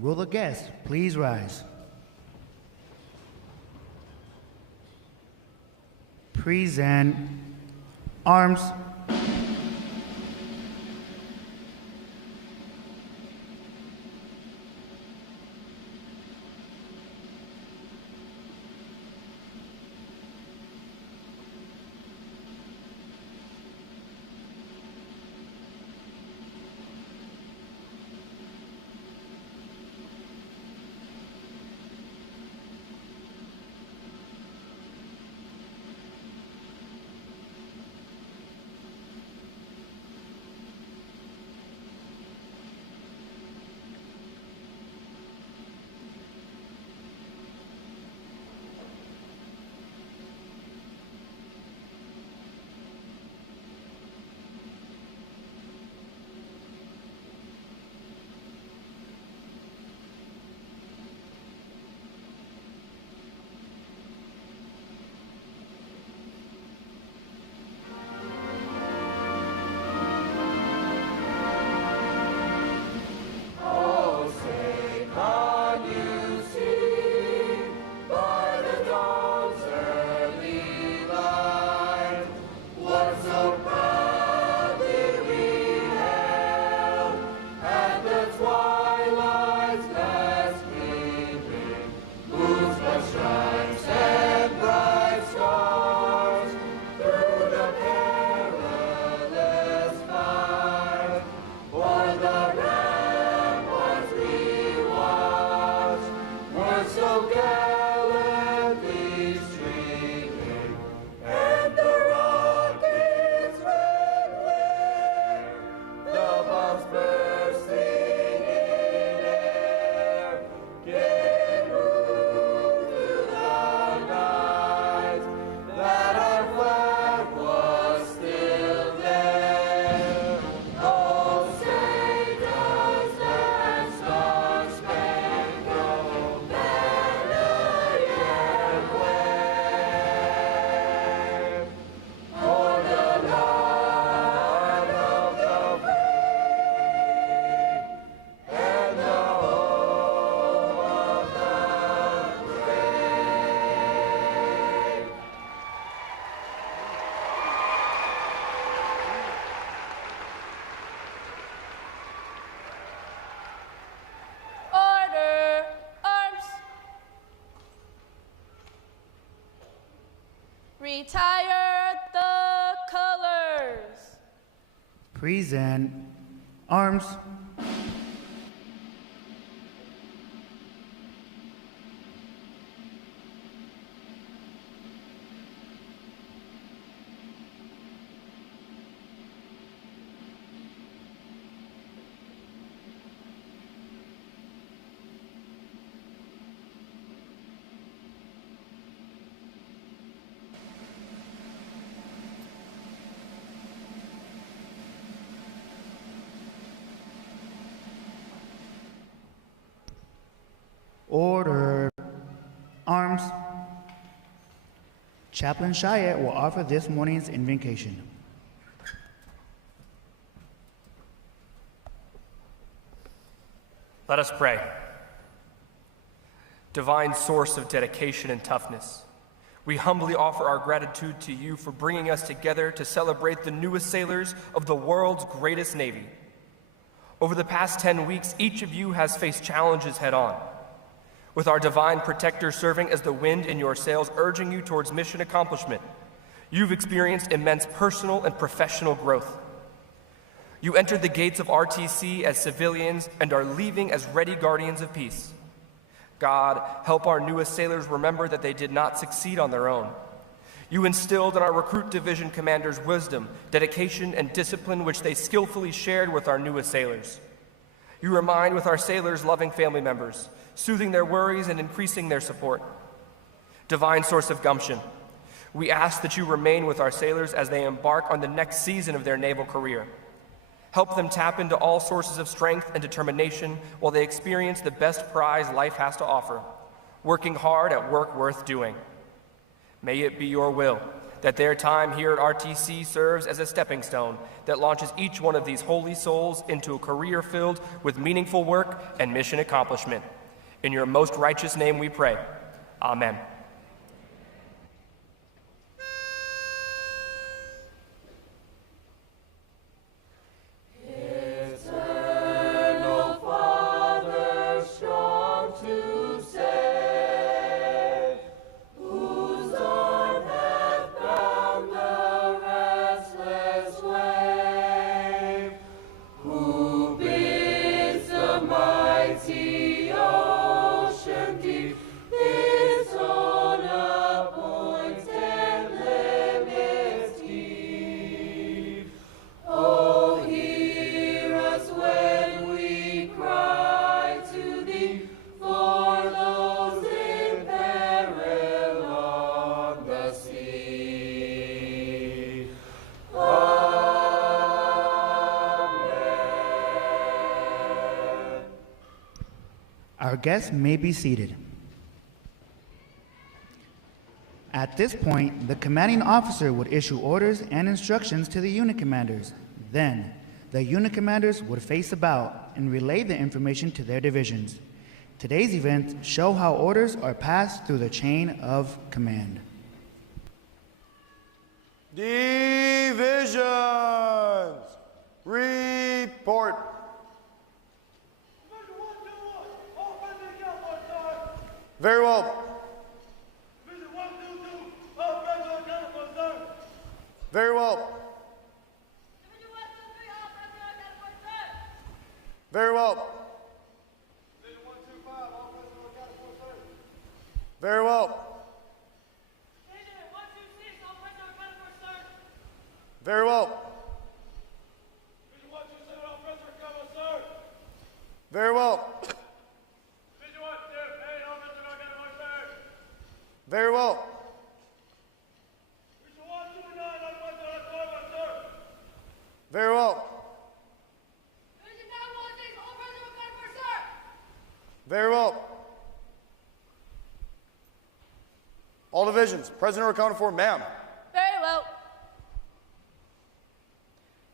Will the guests please rise? Present arms. Retire the colors. Present. Arms. Order. Arms. Chaplain Chiat will offer this morning's invocation. Let us pray. Divine source of dedication and toughness, we humbly offer our gratitude to you for bringing us together to celebrate the newest sailors of the world's greatest Navy. Over the past 10 weeks, each of you has faced challenges head on, with our divine protector serving as the wind in your sails, urging you towards mission accomplishment. You've experienced immense personal and professional growth. You entered the gates of RTC as civilians and are leaving as ready guardians of peace. God, help our newest sailors remember that they did not succeed on their own. You instilled in our recruit division commanders wisdom, dedication, and discipline which they skillfully shared with our newest sailors. You remind with our sailors loving family members, soothing their worries and increasing their support. Divine source of gumption, we ask that you remain with our sailors as they embark on the next season of their naval career. Help them tap into all sources of strength and determination while they experience the best prize life has to offer, working hard at work worth doing. May it be your will that their time here at RTC serves as a stepping stone that launches each one of these holy souls into a career filled with meaningful work and mission accomplishment. In your most righteous name we pray. Amen. Our guests may be seated. At this point, the commanding officer would issue orders and instructions to the unit commanders. Then, the unit commanders would face about and relay the information to their divisions. Today's events show how orders are passed through the chain of command. Divisions, report. Very well. Very well. Very well. Very well. Very well. Very well. Very well. Very well. Very well. All divisions, present or accounted for, ma'am. Very well.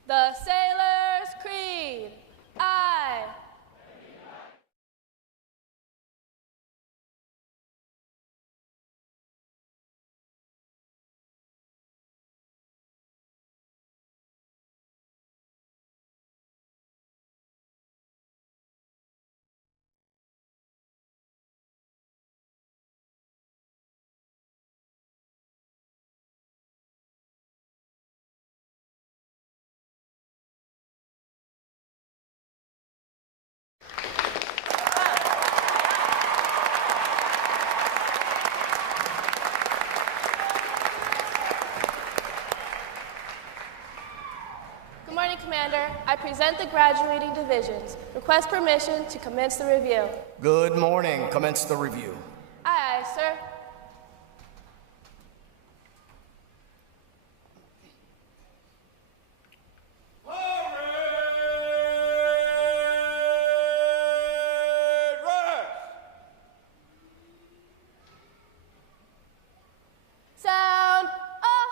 The Sailor's Creed. I Commander, I present the graduating divisions. Request permission to commence the review. Good morning. Commence the review. Aye, aye, sir. Sound off.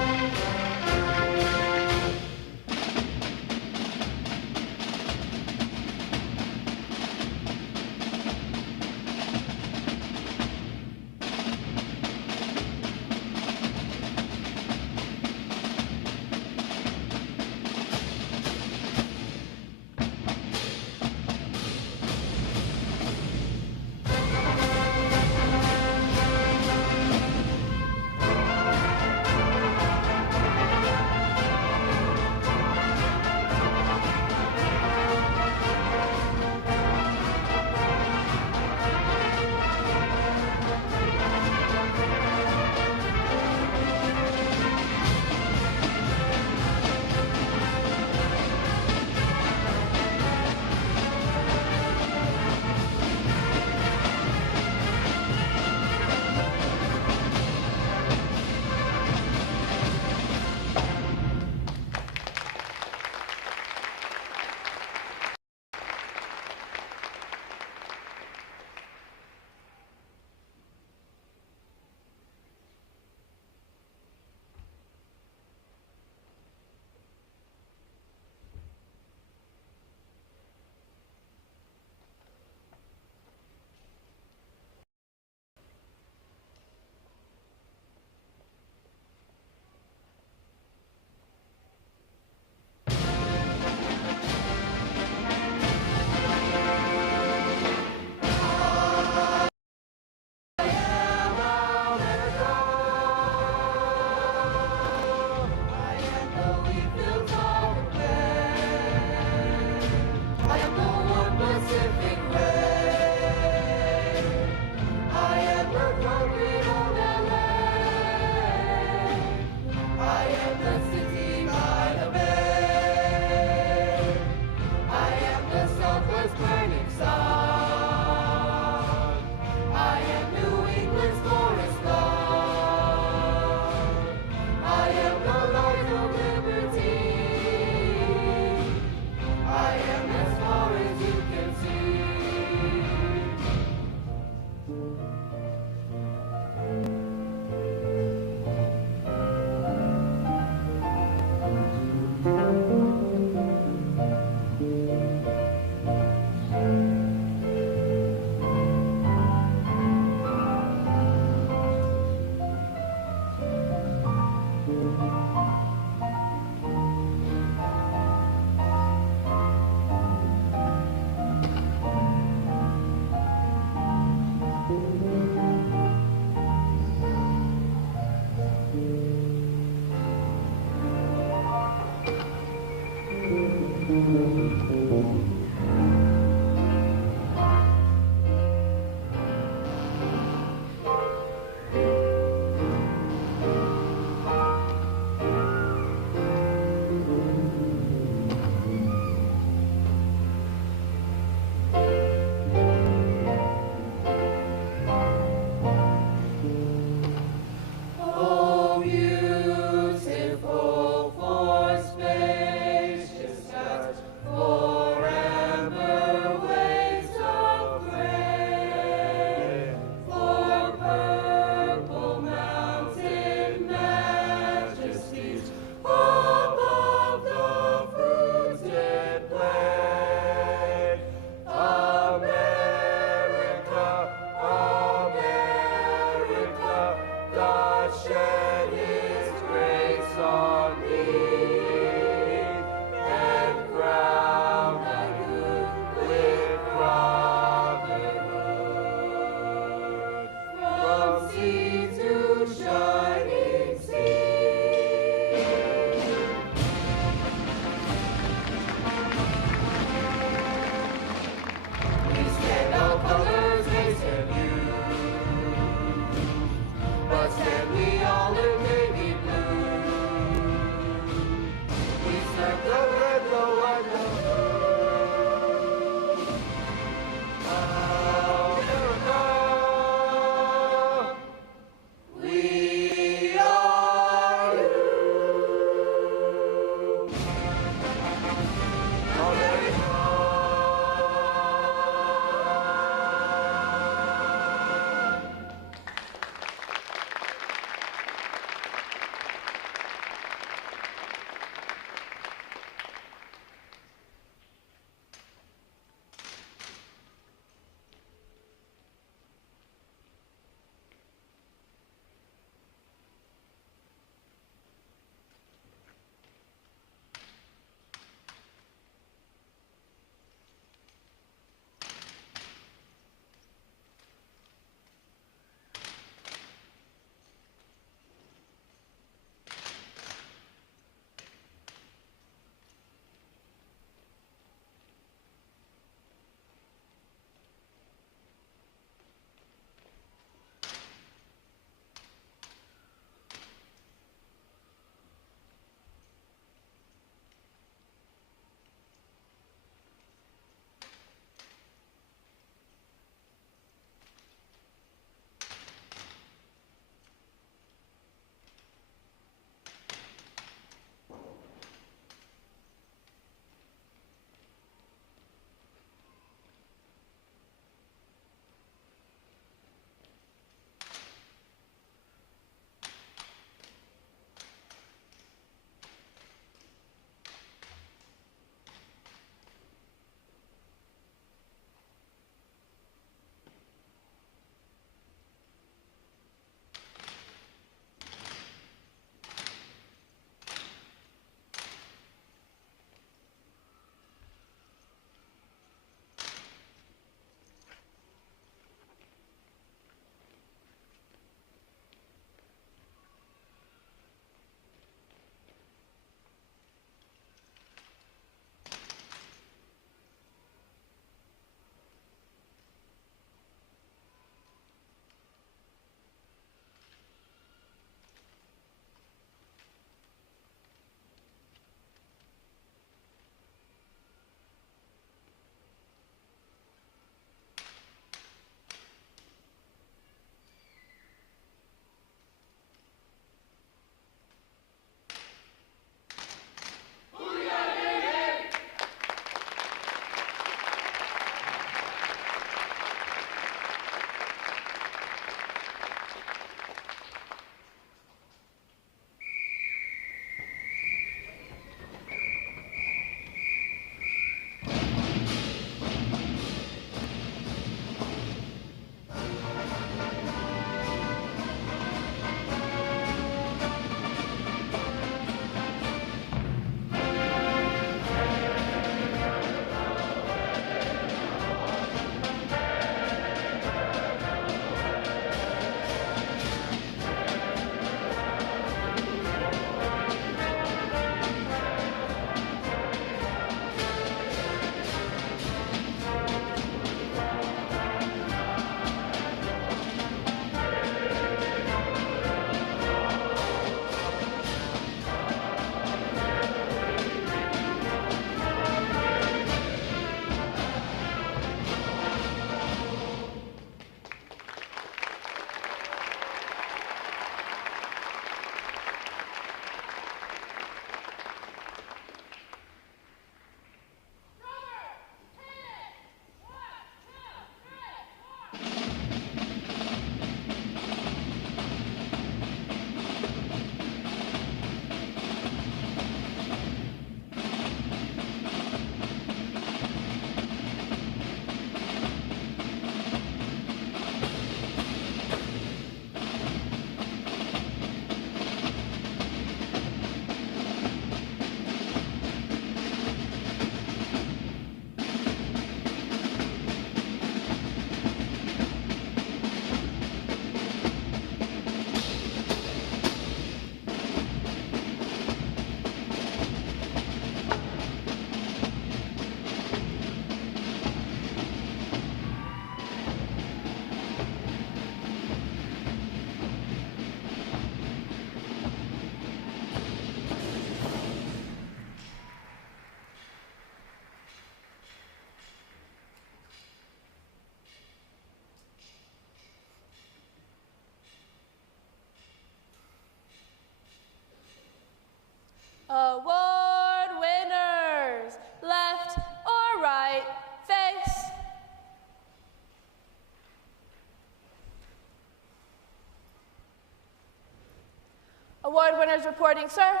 Award winners reporting, sir.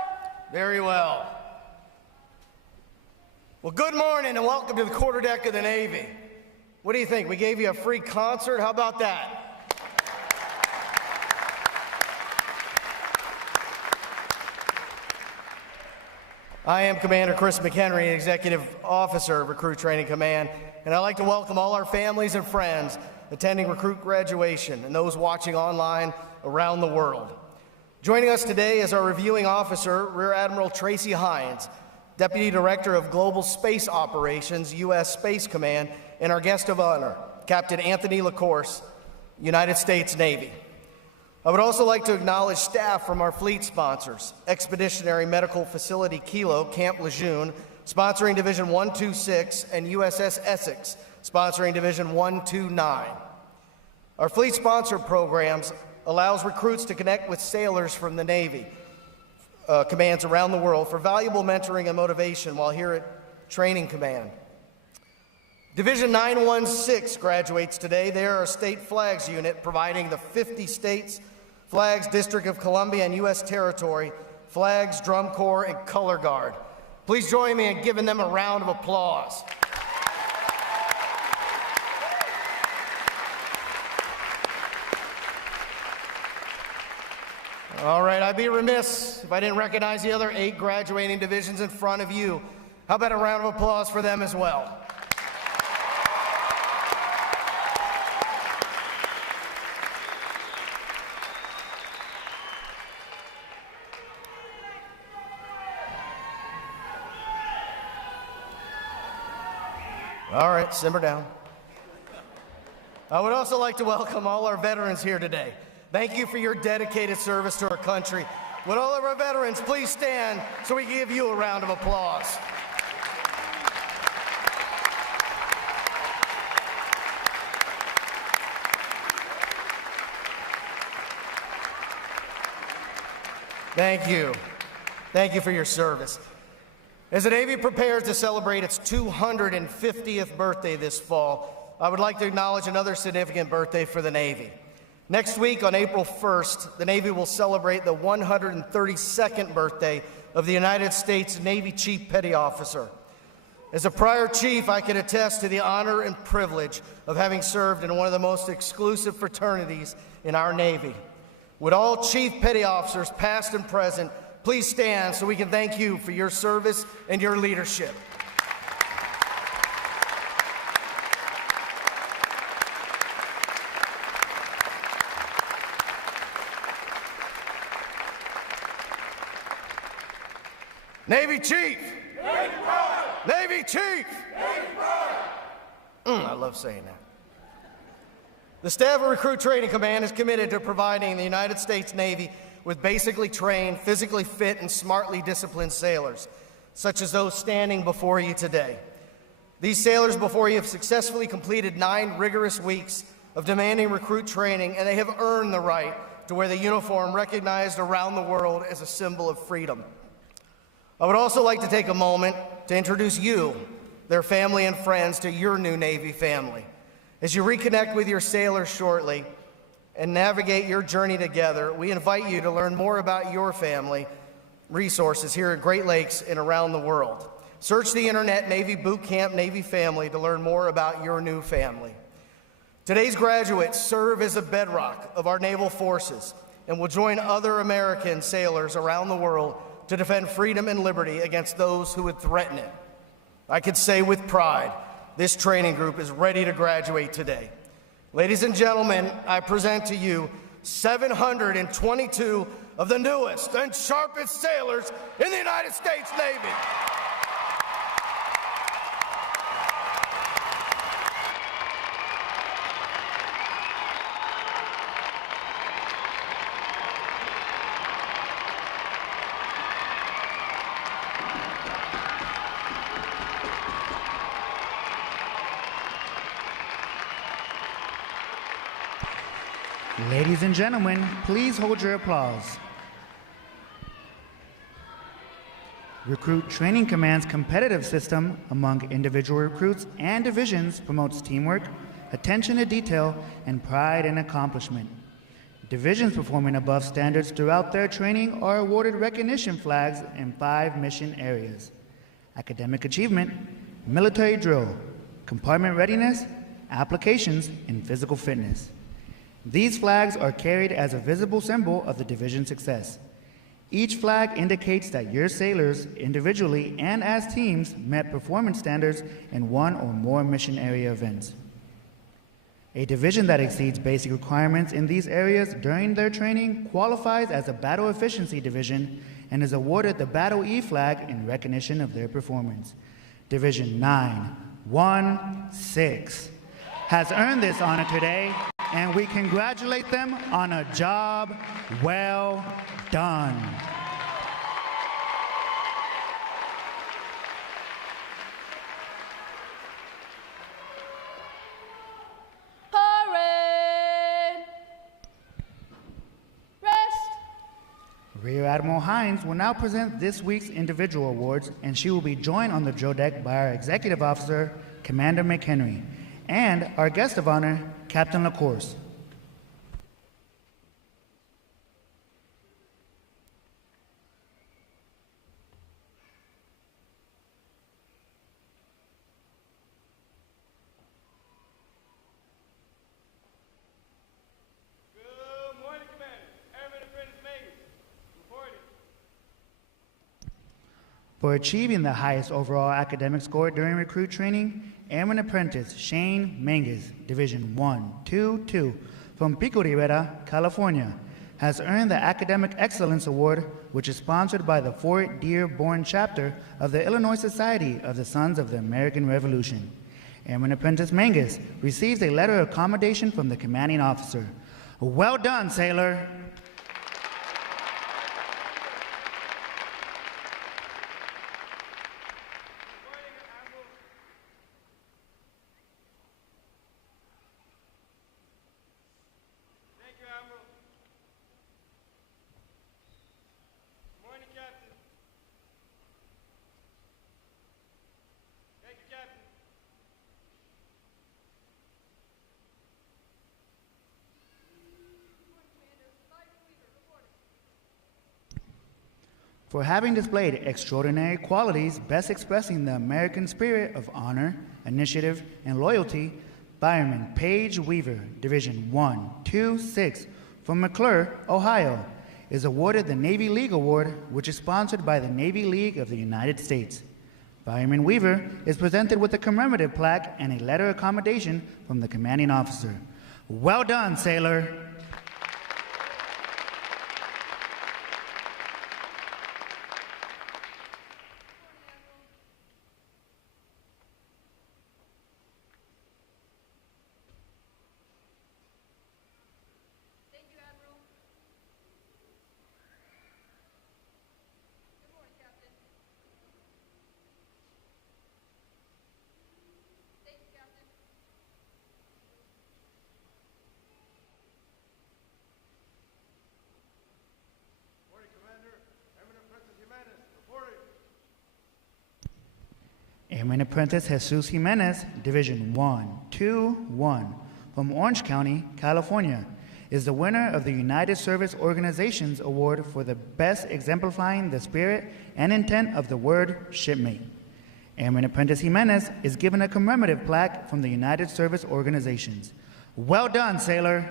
Very well. Well, good morning and welcome to the quarterdeck of the Navy. What do you think? We gave you a free concert? How about that? I am Commander Chris McHenry, Executive Officer of Recruit Training Command, and I'd like to welcome all our families and friends attending recruit graduation and those watching online around the world. Joining us today is our reviewing officer, Rear Admiral Tracy Hines, Deputy Director of Global Space Operations, U.S. Space Command, and our guest of honor, Captain Anthony LaCourse, United States Navy. I would also like to acknowledge staff from our fleet sponsors, Expeditionary Medical Facility Kilo, Camp Lejeune, sponsoring Division 126, and USS Essex, sponsoring Division 129. Our fleet sponsor programs allows recruits to connect with sailors from the Navy commands around the world for valuable mentoring and motivation while here at Training Command. Division 916 graduates today. They are our state flags unit providing the 50 states, flags, District of Columbia, and U.S. territory, flags, drum corps, and color guard. Please join me in giving them a round of applause. All right, I'd be remiss if I didn't recognize the other 8 graduating divisions in front of you. How about a round of applause for them as well? All right, simmer down. I would also like to welcome all our veterans here today. Thank you for your dedicated service to our country. Would all of our veterans please stand so we can give you a round of applause? Thank you. Thank you for your service. As the Navy prepares to celebrate its 250th birthday this fall, I would like to acknowledge another significant birthday for the Navy. Next week, on April 1st, the Navy will celebrate the 132nd birthday of the United States Navy Chief Petty Officer. As a prior chief, I can attest to the honor and privilege of having served in one of the most exclusive fraternities in our Navy. Would all Chief Petty Officers, past and present, please stand so we can thank you for your service and your leadership. Navy Chief! Navy Pride! Navy Chief! Navy Pride! I love saying that. The staff of Recruit Training Command is committed to providing the United States Navy with basically trained, physically fit, and smartly disciplined sailors, such as those standing before you today. These sailors before you have successfully completed 9 rigorous weeks of demanding recruit training, and they have earned the right to wear the uniform recognized around the world as a symbol of freedom. I would also like to take a moment to introduce you, their family and friends, to your new Navy family. As you reconnect with your sailors shortly and navigate your journey together, we invite you to learn more about your family resources here at Great Lakes and around the world. Search the internet Navy Bootcamp Navy Family to learn more about your new family. Today's graduates serve as a bedrock of our naval forces and will join other American sailors around the world to defend freedom and liberty against those who would threaten it. I could say with pride, this training group is ready to graduate today. Ladies and gentlemen, I present to you 722 of the newest and sharpest sailors in the United States Navy. Ladies and gentlemen, please hold your applause. Recruit Training Command's competitive system among individual recruits and divisions promotes teamwork, attention to detail, and pride in accomplishment. Divisions performing above standards throughout their training are awarded recognition flags in 5 mission areas: academic achievement, military drill, compartment readiness, applications, and physical fitness. These flags are carried as a visible symbol of the division's success. Each flag indicates that your sailors, individually and as teams, met performance standards in one or more mission area events. A division that exceeds basic requirements in these areas during their training qualifies as a Battle Efficiency Division and is awarded the Battle E flag in recognition of their performance. Division 916 has earned this honor today, and we congratulate them on a job well done. Rear Admiral Hines will now present this week's individual awards, and she will be joined on the drill deck by our Executive Officer, Commander McHenry, and our guest of honor, Captain LaCourse. For achieving the highest overall academic score during recruit training, Airman Apprentice Shane Mangus, Division 122, from Pico Rivera, California, has earned the Academic Excellence Award, which is sponsored by the Fort Dearborn chapter of the Illinois Society of the Sons of the American Revolution. Airman Apprentice Mangus receives a letter of commendation from the commanding officer. Well done, sailor. For having displayed extraordinary qualities best expressing the American spirit of honor, initiative, and loyalty, Fireman Paige Weaver, Division 126, from McClure, Ohio, is awarded the Navy League Award, which is sponsored by the Navy League of the United States. Fireman Weaver is presented with a commemorative plaque and a letter of commendation from the commanding officer. Well done, sailor. Airman Apprentice Jesus Jimenez, Division 121, from Orange County, California, is the winner of the United Service Organizations Award for the best exemplifying the spirit and intent of the word shipmate. Airman Apprentice Jimenez is given a commemorative plaque from the United Service Organizations. Well done, sailor.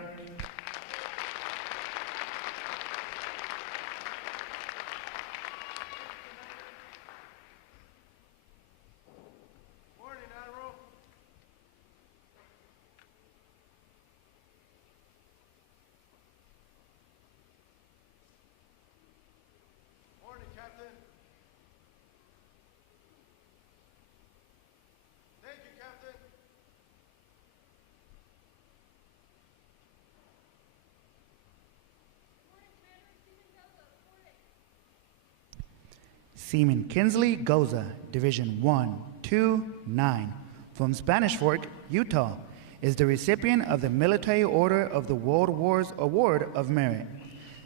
Seaman Kinsley Goza, Division 129, from Spanish Fork, Utah, is the recipient of the Military Order of the World Wars Award of Merit.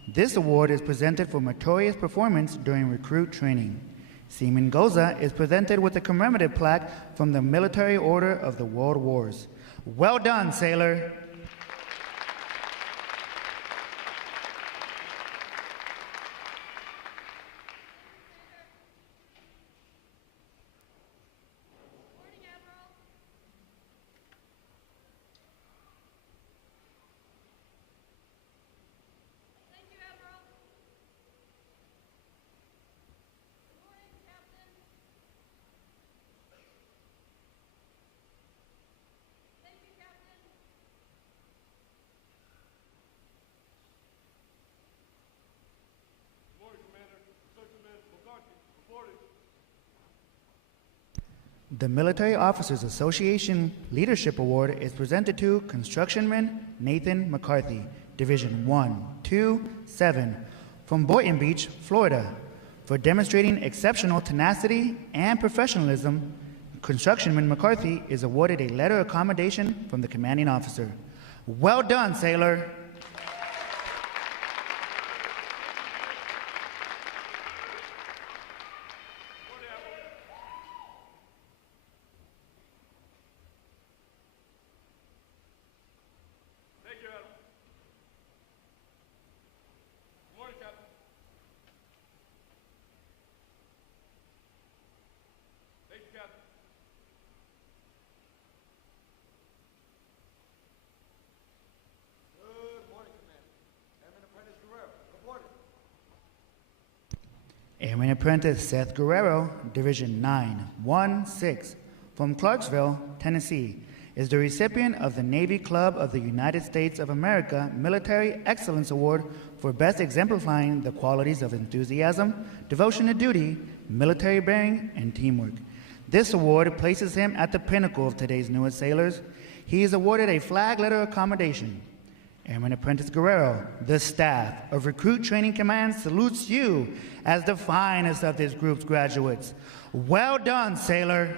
This award is presented for meritorious performance during recruit training. Seaman Goza is presented with a commemorative plaque from the Military Order of the World Wars. Well done, sailor. The Military Officers Association Leadership Award is presented to Constructionman Nathan McCarthy, Division 127, from Boynton Beach, Florida. For demonstrating exceptional tenacity and professionalism, Constructionman McCarthy is awarded a letter of commendation from the commanding officer. Well done, sailor. Airman Apprentice Seth Guerrero, Division 916, from Clarksville, Tennessee, is the recipient of the Navy Club of the United States of America Military Excellence Award for best exemplifying the qualities of enthusiasm, devotion to duty, military bearing, and teamwork. This award places him at the pinnacle of today's newest sailors. He is awarded a flag letter of commendation. Airman Apprentice Guerrero, the staff of Recruit Training Command salutes you as the finest of this group's graduates. Well done, sailor.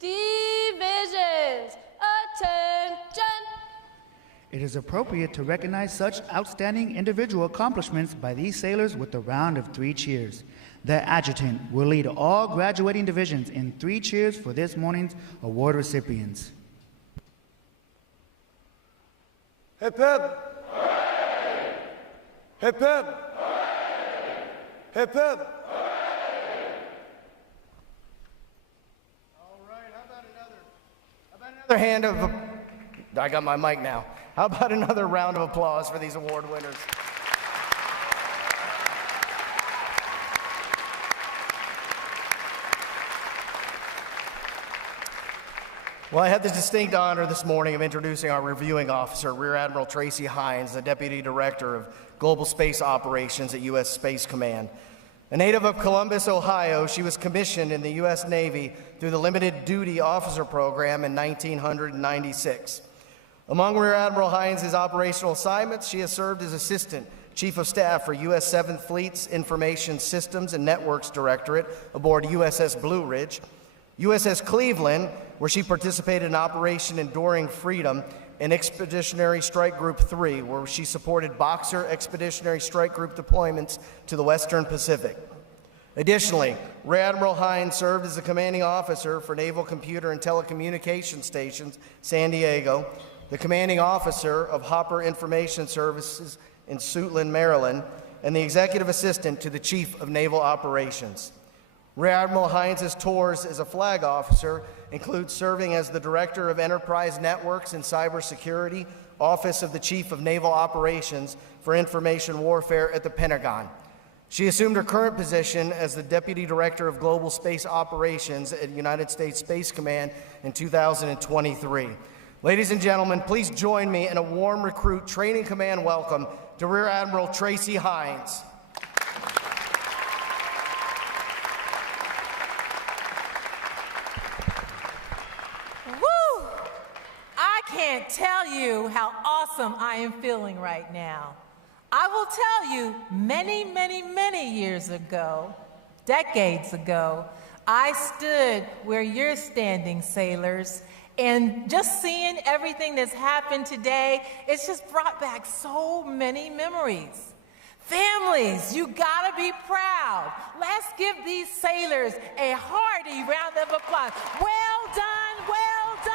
Divisions, attention! It is appropriate to recognize such outstanding individual accomplishments by these sailors with a round of 3 cheers. The adjutant will lead all graduating divisions in 3 cheers for this morning's award recipients. Hip hip! Hooray! Hip hip! Hooray! Hip hip! Another hand of, I got my mic now. How about another round of applause for these award winners? Well, I had the distinct honor this morning of introducing our reviewing officer, Rear Admiral Tracy Hines, the Deputy Director of Global Space Operations at U.S. Space Command. A native of Columbus, Ohio, she was commissioned in the U.S. Navy through the Limited Duty Officer Program in 1996. Among Rear Admiral Hines' operational assignments, she has served as Assistant Chief of Staff for U.S. 7th Fleet's Information Systems and Networks Directorate aboard USS Blue Ridge, USS Cleveland, where she participated in Operation Enduring Freedom, and Expeditionary Strike Group 3, where she supported Boxer Expeditionary Strike Group deployments to the Western Pacific. Additionally, Rear Admiral Hines served as the commanding officer for Naval Computer and Telecommunication Stations, San Diego, the commanding officer of Hopper Information Services in Suitland, Maryland, and the executive assistant to the Chief of Naval Operations. Rear Admiral Hines' tours as a flag officer include serving as the Director of Enterprise Networks and Cybersecurity, Office of the Chief of Naval Operations for Information Warfare at the Pentagon. She assumed her current position as the Deputy Director of Global Space Operations at United States Space Command in 2023. Ladies and gentlemen, please join me in a warm Recruit Training Command welcome to Rear Admiral Tracy Hines. Can't tell you how awesome I am feeling right now. I will tell you, many years ago, decades ago, I stood where you're standing, sailors, and just seeing everything that's happened today, it's just brought back so many memories. Families, you gotta be proud. Let's give these sailors a hearty round of applause. Well done, well done.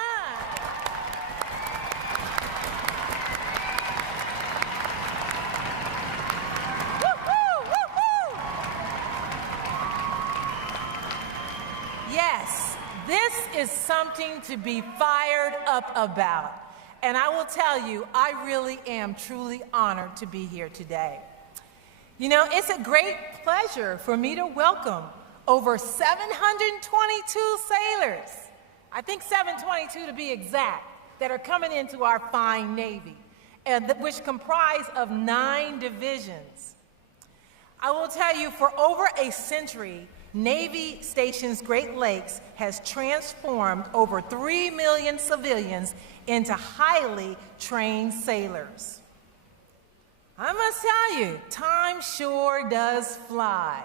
Yes, this is something to be fired up about. And I will tell you, I really am truly honored to be here today. You know, it's a great pleasure for me to welcome over 722 sailors, I think 722 to be exact, that are coming into our fine Navy, which comprise of 9 divisions. I will tell you, for over a century, Navy Stations Great Lakes has transformed over 3 million civilians into highly trained sailors. I must tell you, time sure does fly.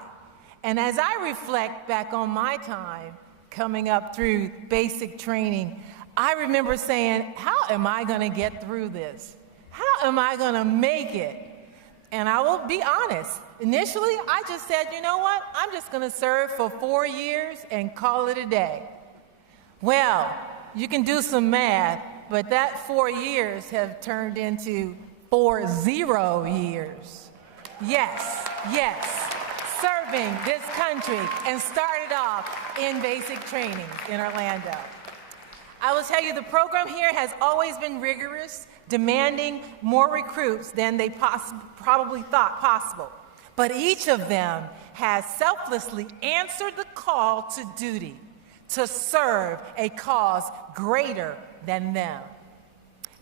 And as I reflect back on my time coming up through basic training, I remember saying, how am I going to get through this? How am I going to make it? And I will be honest, initially I just said, you know what, I'm just going to serve for 4 years and call it a day. Well, you can do some math, but that 4 years have turned into 40 years. Yes, yes, serving this country, and started off in basic training in Orlando. I will tell you, the program here has always been rigorous, demanding more recruits than they probably thought possible. But each of them has selflessly answered the call to duty, to serve a cause greater than them.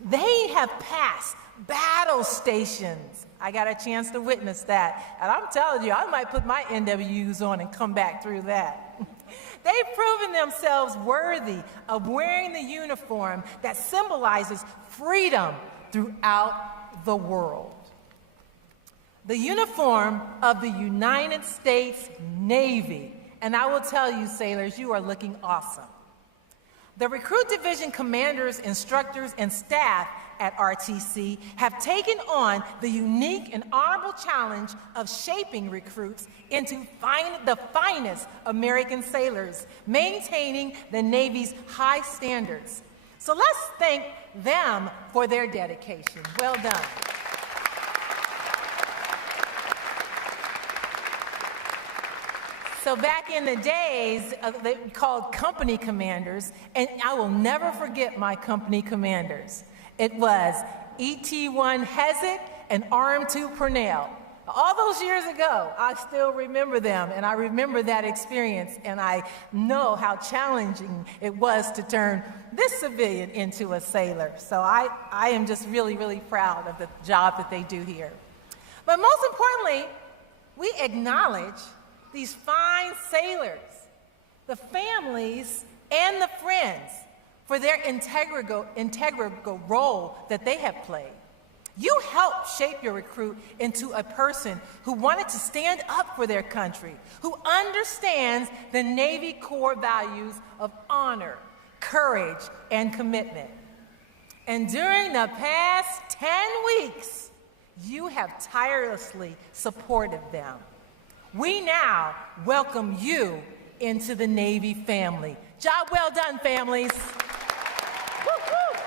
They have passed battle stations. I got a chance to witness that. And I'm telling you, I might put my NWUs on and come back through that. They've proven themselves worthy of wearing the uniform that symbolizes freedom throughout the world. The uniform of the United States Navy. And I will tell you, sailors, you are looking awesome. The Recruit Division commanders, instructors, and staff at RTC have taken on the unique and honorable challenge of shaping recruits into the finest American sailors, maintaining the Navy's high standards. So let's thank them for their dedication. Well done. So back in the days, they were called company commanders, and I will never forget my company commanders. It was ET1 Hezek and RM2 Purnell. All those years ago, I still remember them, and I remember that experience, and I know how challenging it was to turn this civilian into a sailor. So I am just really, really proud of the job that they do here. But most importantly, we acknowledge these fine sailors, the families, and the friends for their integral role that they have played. You helped shape your recruit into a person who wanted to stand up for their country, who understands the Navy core values of honor, courage, and commitment. And during the past 10 weeks, you have tirelessly supported them. We now welcome you into the Navy family. Job well done, families. Woo-hoo.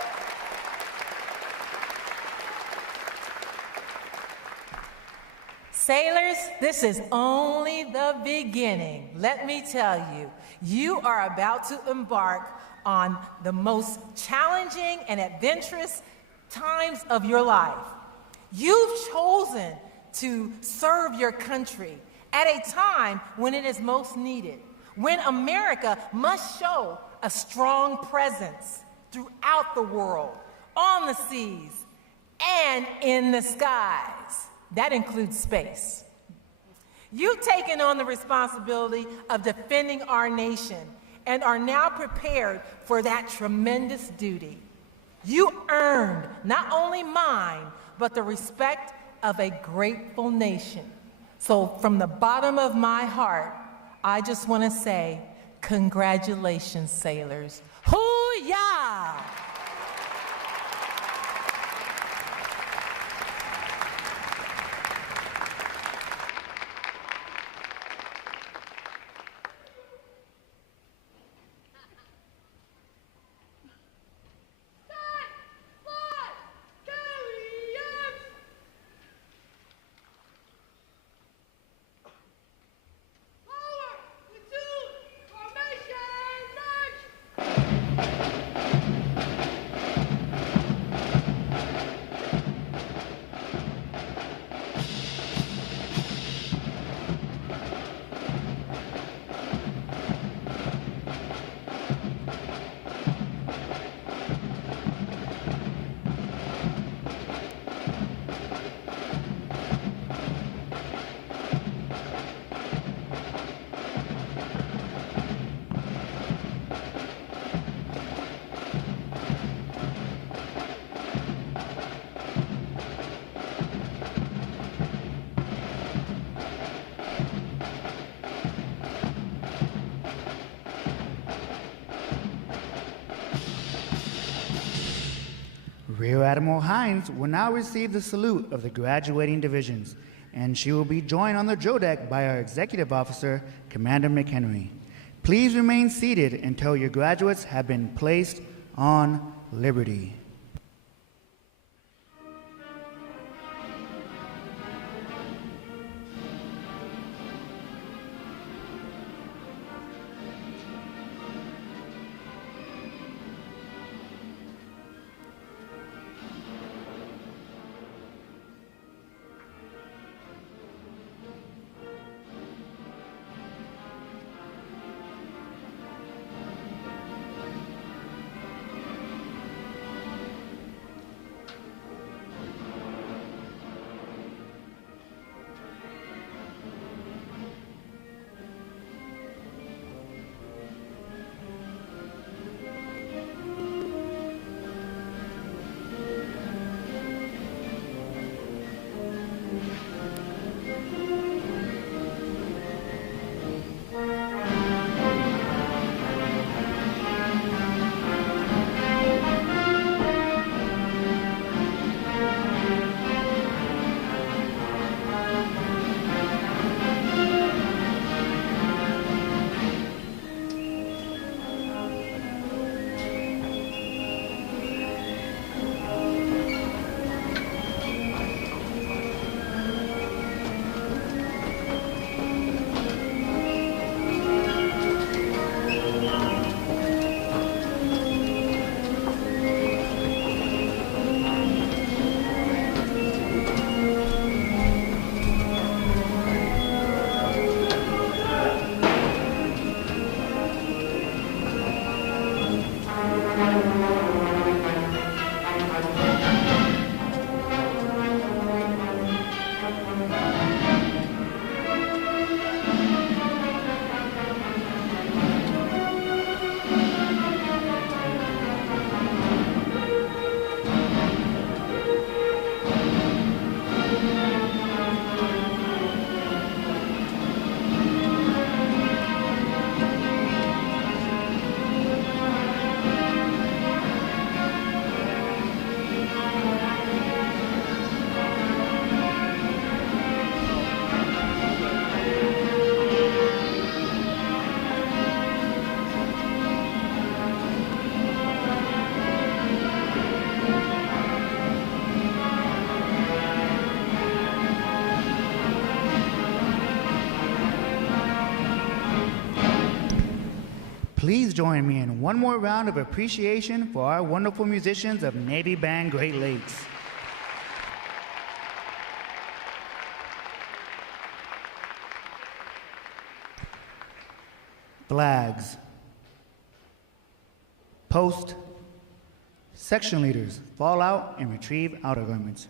Sailors, this is only the beginning. Let me tell you, you are about to embark on the most challenging and adventurous times of your life. You've chosen to serve your country at a time when it is most needed, when America must show a strong presence throughout the world, on the seas, and in the skies. That includes space. You've taken on the responsibility of defending our nation and are now prepared for that tremendous duty. You earned not only mine, but the respect of a grateful nation. So from the bottom of my heart, I just want to say, congratulations, sailors. Hoo-yah! Formation! Rear Admiral Hines will now receive the salute of the graduating divisions, and she will be joined on the drill deck by our Executive Officer, Commander McHenry. Please remain seated until your graduates have been placed on liberty. Please join me in one more round of appreciation for our wonderful musicians of Navy Band Great Lakes. Flags. Post. Section leaders, fall out and retrieve outer garments.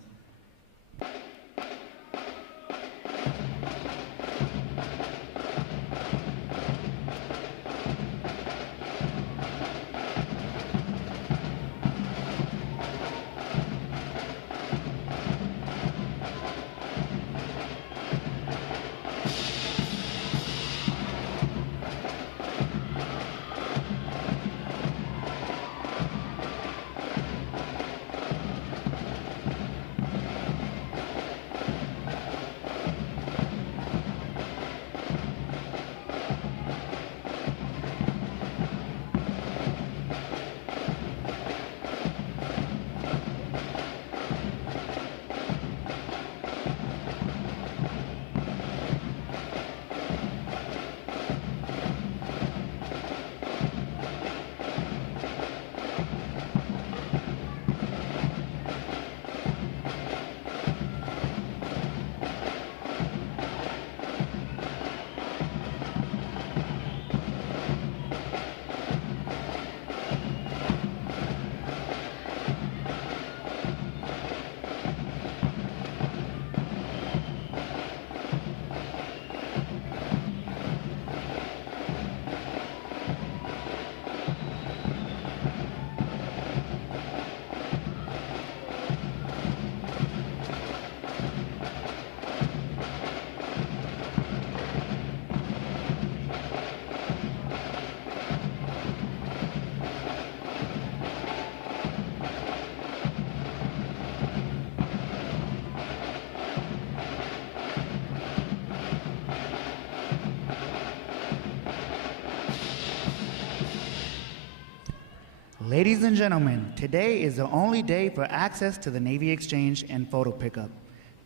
Ladies and gentlemen, today is the only day for access to the Navy Exchange and photo pickup.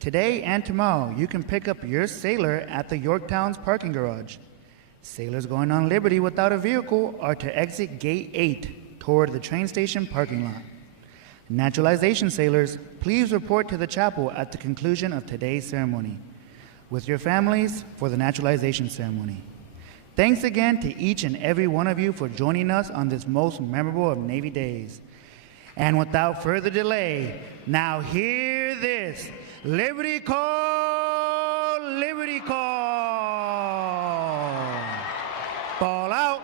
Today and tomorrow, you can pick up your sailor at the Yorktown's parking garage. Sailors going on Liberty without a vehicle are to exit Gate 8 toward the train station parking lot. Naturalization sailors, please report to the chapel at the conclusion of today's ceremony with your families for the naturalization ceremony. Thanks again to each and every one of you for joining us on this most memorable of Navy days. And without further delay, now hear this. Liberty call, liberty call. Fall out.